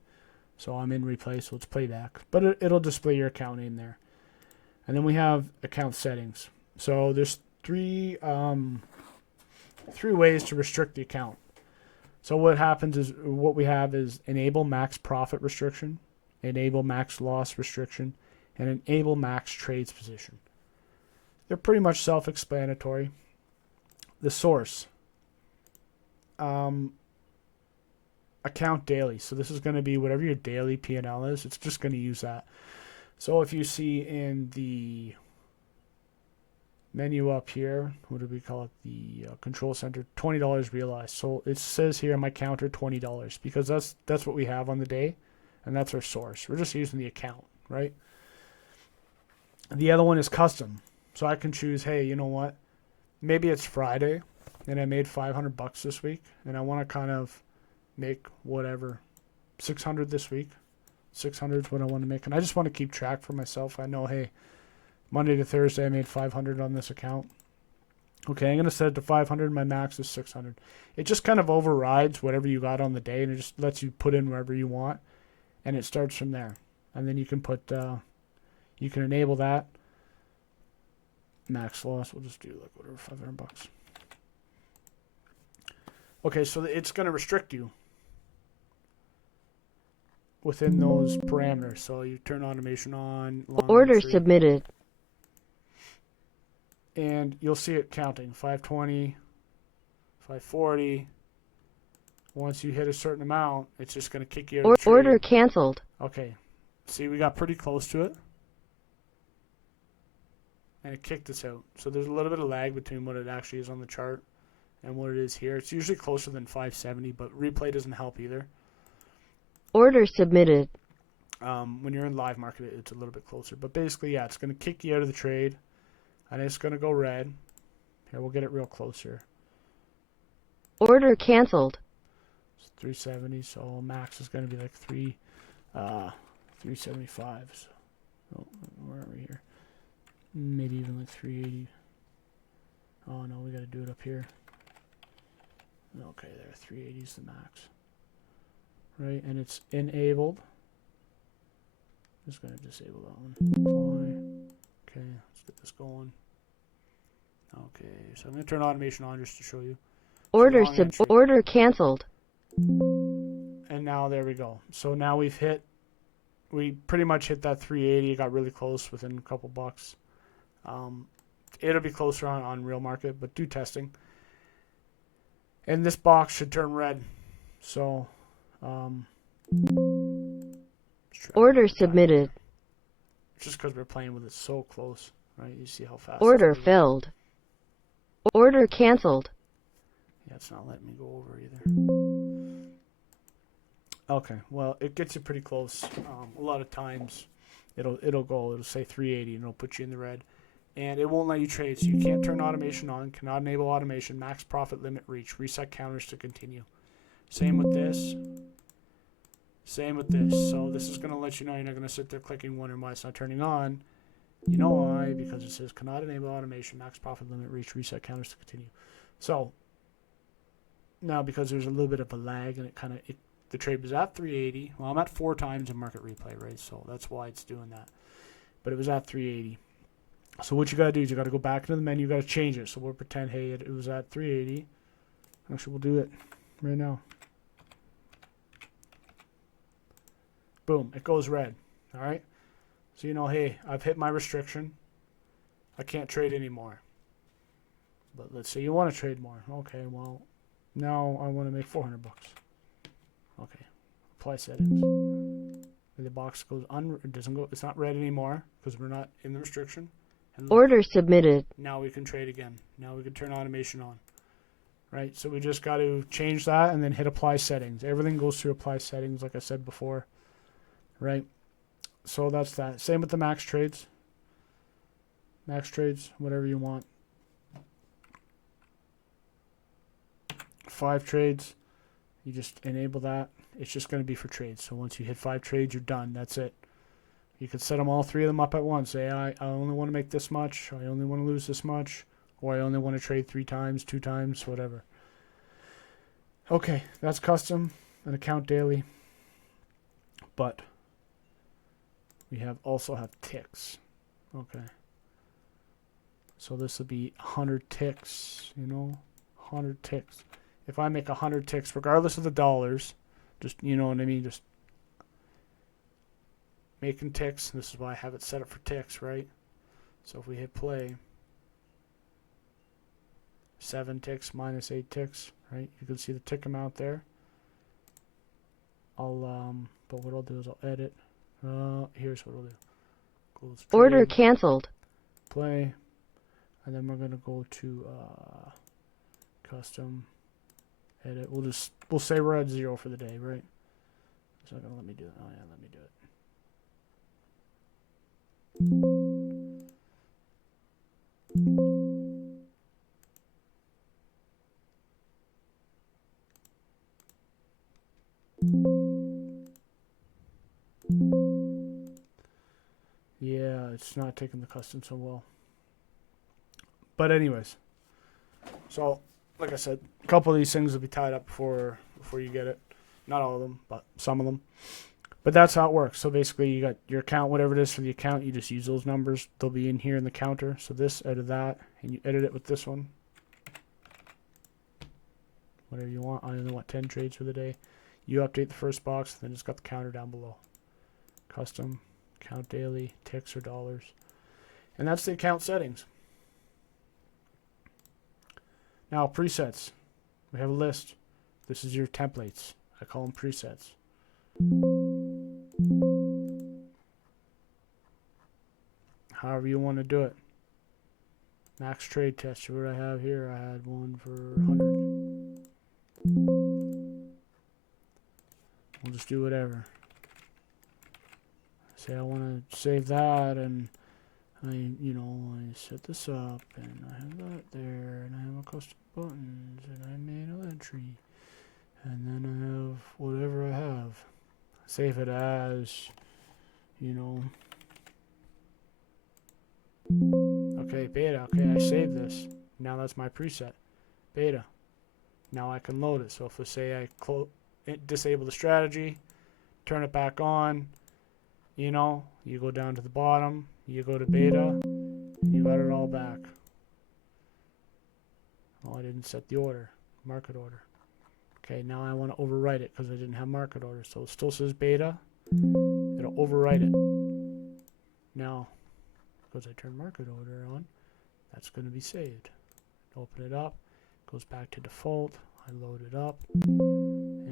So I'm in replay, so let's play back. But it'll display your account name there. And then we have account settings. So there's three ways to restrict the account. So what happens is, what we have is enable max profit restriction, enable max loss restriction, and enable max trades position. They're pretty much self-explanatory. The source. Account daily. So this is going to be whatever your daily P&L is. It's just going to use that. So if you see in the menu up here, what do we call it? The control center, $20 realized. So it says here on my counter $20 because that's what we have on the day, and that's our source. We're just using the account, right? The other one is custom. So I can choose, hey, you know what? Maybe it's Friday and I made $500 this week and I want to kind of make whatever 600 this week. 600 is what I want to make, and I just want to keep track for myself. I know, hey, Monday to Thursday I made 500 on this account. Okay, I'm going to set it to 500. My max is 600. It just kind of overrides whatever you got on the day, and it just lets you put in wherever you want, and it starts from there. And then you can put, you can enable that. Max loss, we'll just do like whatever, $500. Okay, so it's going to restrict you within those parameters. So you turn automation on. Order entry, submitted. and you'll see it counting 520, 540. Once you hit a certain amount, it's just going to kick you out of the trade. Order canceled. Okay, see, we got pretty close to it, and it kicked us out. So there's a little bit of lag between what it actually is on the chart and what it is here. It's usually closer than 570, but replay doesn't help either. Order submitted. When you're in live market, it's a little bit closer. But basically, yeah, it's going to kick you out of the trade, and it's going to go red. Here, we'll get it real close here. Order canceled. It's 370, so max is going to be like 375. So, oh, where are we here? Maybe even like 380. Oh no, we got to do it up here. Okay, there, 380 is the max. Right, and it's enabled. Just going to disable that one. Apply. Okay, let's get this going. Okay, so I'm going to turn automation on just to show you. Order canceled. And now there we go. So now we pretty much hit that 380. It got really close within a couple bucks. It'll be closer on real market, but do testing. And this box should turn red. So, order submitted. Just because we're playing with it so close, right? You see how fast. Order filled. Order canceled. Yeah, it's not letting me go over either. Okay, well, it gets you pretty close. A lot of times, it'll say 380 and it'll put you in the red, and it won't let you trade. So you can't turn automation on, cannot enable automation, max profit limit reach, reset counters to continue. Same with this. Same with this. So this is going to let you know you're not going to sit there clicking wondering why it's not turning on. You know why? Because it says cannot enable automation, max profit limit reach, reset counters to continue. So now because there's a little bit of a lag and the trade was at 380. Well, I'm at 4 times in market replay, right? So that's why it's doing that. But it was at 380. So what you got to do is you got to go back into the menu. You got to change it. So we'll pretend, hey, it was at 380. Actually, we'll do it right now. Boom, it goes red. All right. So you know, hey, I've hit my restriction. I can't trade anymore. But let's say you want to trade more. Okay, well, now I want to make $400. Okay, apply settings. And the box goes it doesn't go. It's not red anymore because we're not in the restriction. And Order submitted. now we can trade again. Now we can turn automation on. Right. So we just got to change that and then hit apply settings. Everything goes through apply settings, like I said before. Right. So that's that. Same with the max trades. Max trades, whatever you want. 5 trades. You just enable that. It's just going to be for trades. So once you hit 5 trades, you're done. That's it. You could set them all 3 of them up at once. Say, I only want to make this much. I only want to lose this much. Or I only want to trade 3 times, 2 times, whatever. Okay, that's custom and account daily. But we also have ticks. Okay. So this would be 100 ticks, 100 ticks. If I make 100 ticks, regardless of the dollars, just, you know what I mean, just making ticks. This is why I have it set up for ticks, right? So if we hit play, 7 ticks minus 8 ticks, right? You can see the tick amount there. But what I'll do is I'll edit. Here's what I'll do. Close trade, Order canceled. play, and then we're gonna go to custom, edit. We'll say we're at 0 for the day, right? It's not gonna let me do it. Oh yeah, let me do it. Yeah, it's not taking the custom so well. But anyways, so like I said, a couple of these things will be tied up before you get it. Not all of them, but some of them. But that's how it works. So basically, you got your account, whatever it is for the account, you just use those numbers. They'll be in here in the counter. So this, edit that, and you edit it with this one. Whatever you want. I don't know what 10 trades for the day. You update the first box, then it's got the counter down below. Custom, count daily, ticks or dollars. And that's the account settings. Now, presets. We have a list. This is your templates. I call them presets. However you want to do it. Max trade test. What I have here, I had one for 100. We'll just do whatever. Say I want to save that, and I set this up, and I have that there, and I have a custom buttons, and I made an entry, and then I have whatever I have. Save it as, okay, beta. Okay, I saved this. Now that's my preset, beta. Now I can load it. So if we say I disable the strategy, turn it back on, you go down to the bottom, you go to beta, and you got it all back. Oh, I didn't set the order, market order. Okay, now I want to overwrite it because I didn't have market order. So it still says beta. It'll overwrite it. Now, because I turned market order on, that's going to be saved. Open it up, goes back to default. I load it up.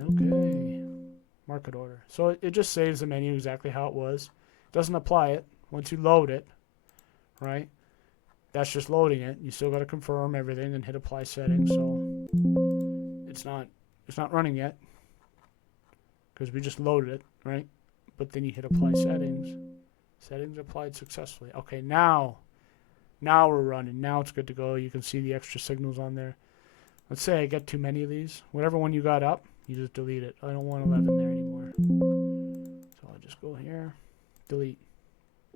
Okay, market order. So it just saves the menu exactly how it was. Doesn't apply it once you load it, right? That's just loading it. You still got to confirm everything and hit apply settings. So it's not running yet because we just loaded it, right? But then you hit apply settings. Settings applied successfully. Okay, now we're running. Now it's good to go. You can see the extra signals on there. Let's say I get too many of these. Whatever one you got up, you just delete it. I don't want 11 there anymore. So I'll just go here, delete.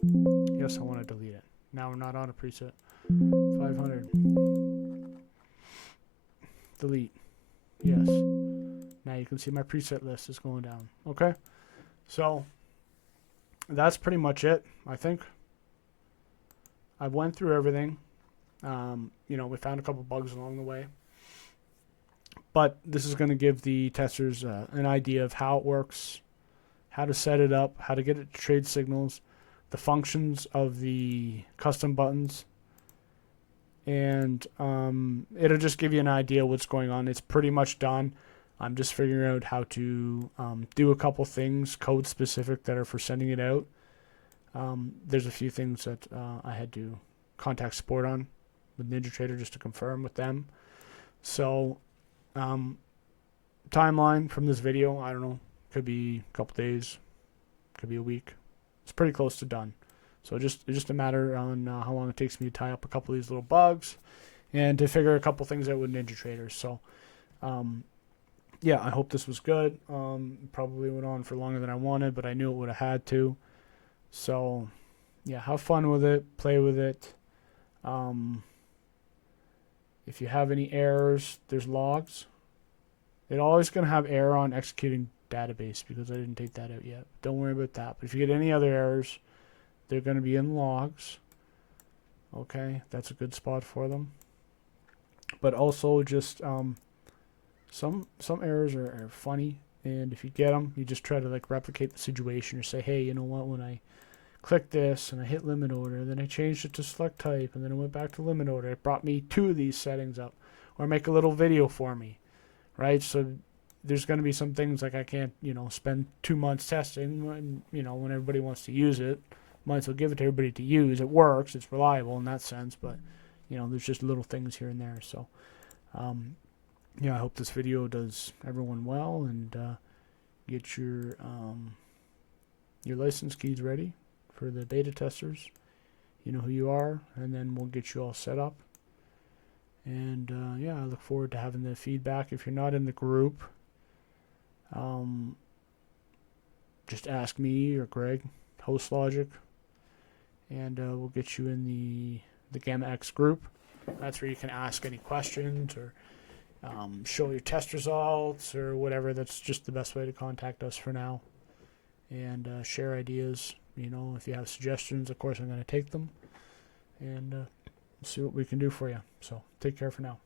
Yes, I want to delete it. Now we're not on a preset. 500. Delete. Yes. Now you can see my preset list is going down. Okay? So that's pretty much it, I think. I went through everything. We found a couple bugs along the way. But this is going to give the testers an idea of how it works, how to set it up, how to get it to trade signals, the functions of the custom buttons, and it'll just give you an idea what's going on. It's pretty much done. I'm just figuring out how to do a couple things, code specific, that are for sending it out. There's a few things that I had to contact support on with NinjaTrader just to confirm with them. So timeline from this video, I don't know, could be a couple days, could be a week. It's pretty close to done. So it's just a matter on how long it takes me to tie up a couple of these little bugs and to figure a couple things out with NinjaTrader. So yeah, I hope this was good. Probably went on for longer than I wanted, but I knew it would have had to. So yeah, have fun with it, play with it. If you have any errors, there's logs. It's always going to have error on executing database because I didn't take that out yet. Don't worry about that. But if you get any other errors, they're going to be in logs. Okay, that's a good spot for them. But also just some errors are funny, and if you get them, you just try to replicate the situation or say, hey, you know what, when I click this and I hit limit order, then I changed it to select type, and then I went back to limit order. It brought me 2 of these settings up, or make a little video for me, right? So there's going to be some things I can't, spend 2 months testing when, when everybody wants to use it. Might as well give it to everybody to use. It works. It's reliable in that sense, but, there's just little things here and there. So, yeah, I hope this video does everyone well, and get your license keys ready for the beta testers. You know who you are, and then we'll get you all set up. And yeah, I look forward to having the feedback. If you're not in the group, just ask me or Greg, Host Logic. and we'll get you in the Gamma X group. That's where you can ask any questions or show your test results or whatever. That's just the best way to contact us for now, and share ideas. You know, if you have suggestions, of course I'm going to take them, and see what we can do for you. So take care for now.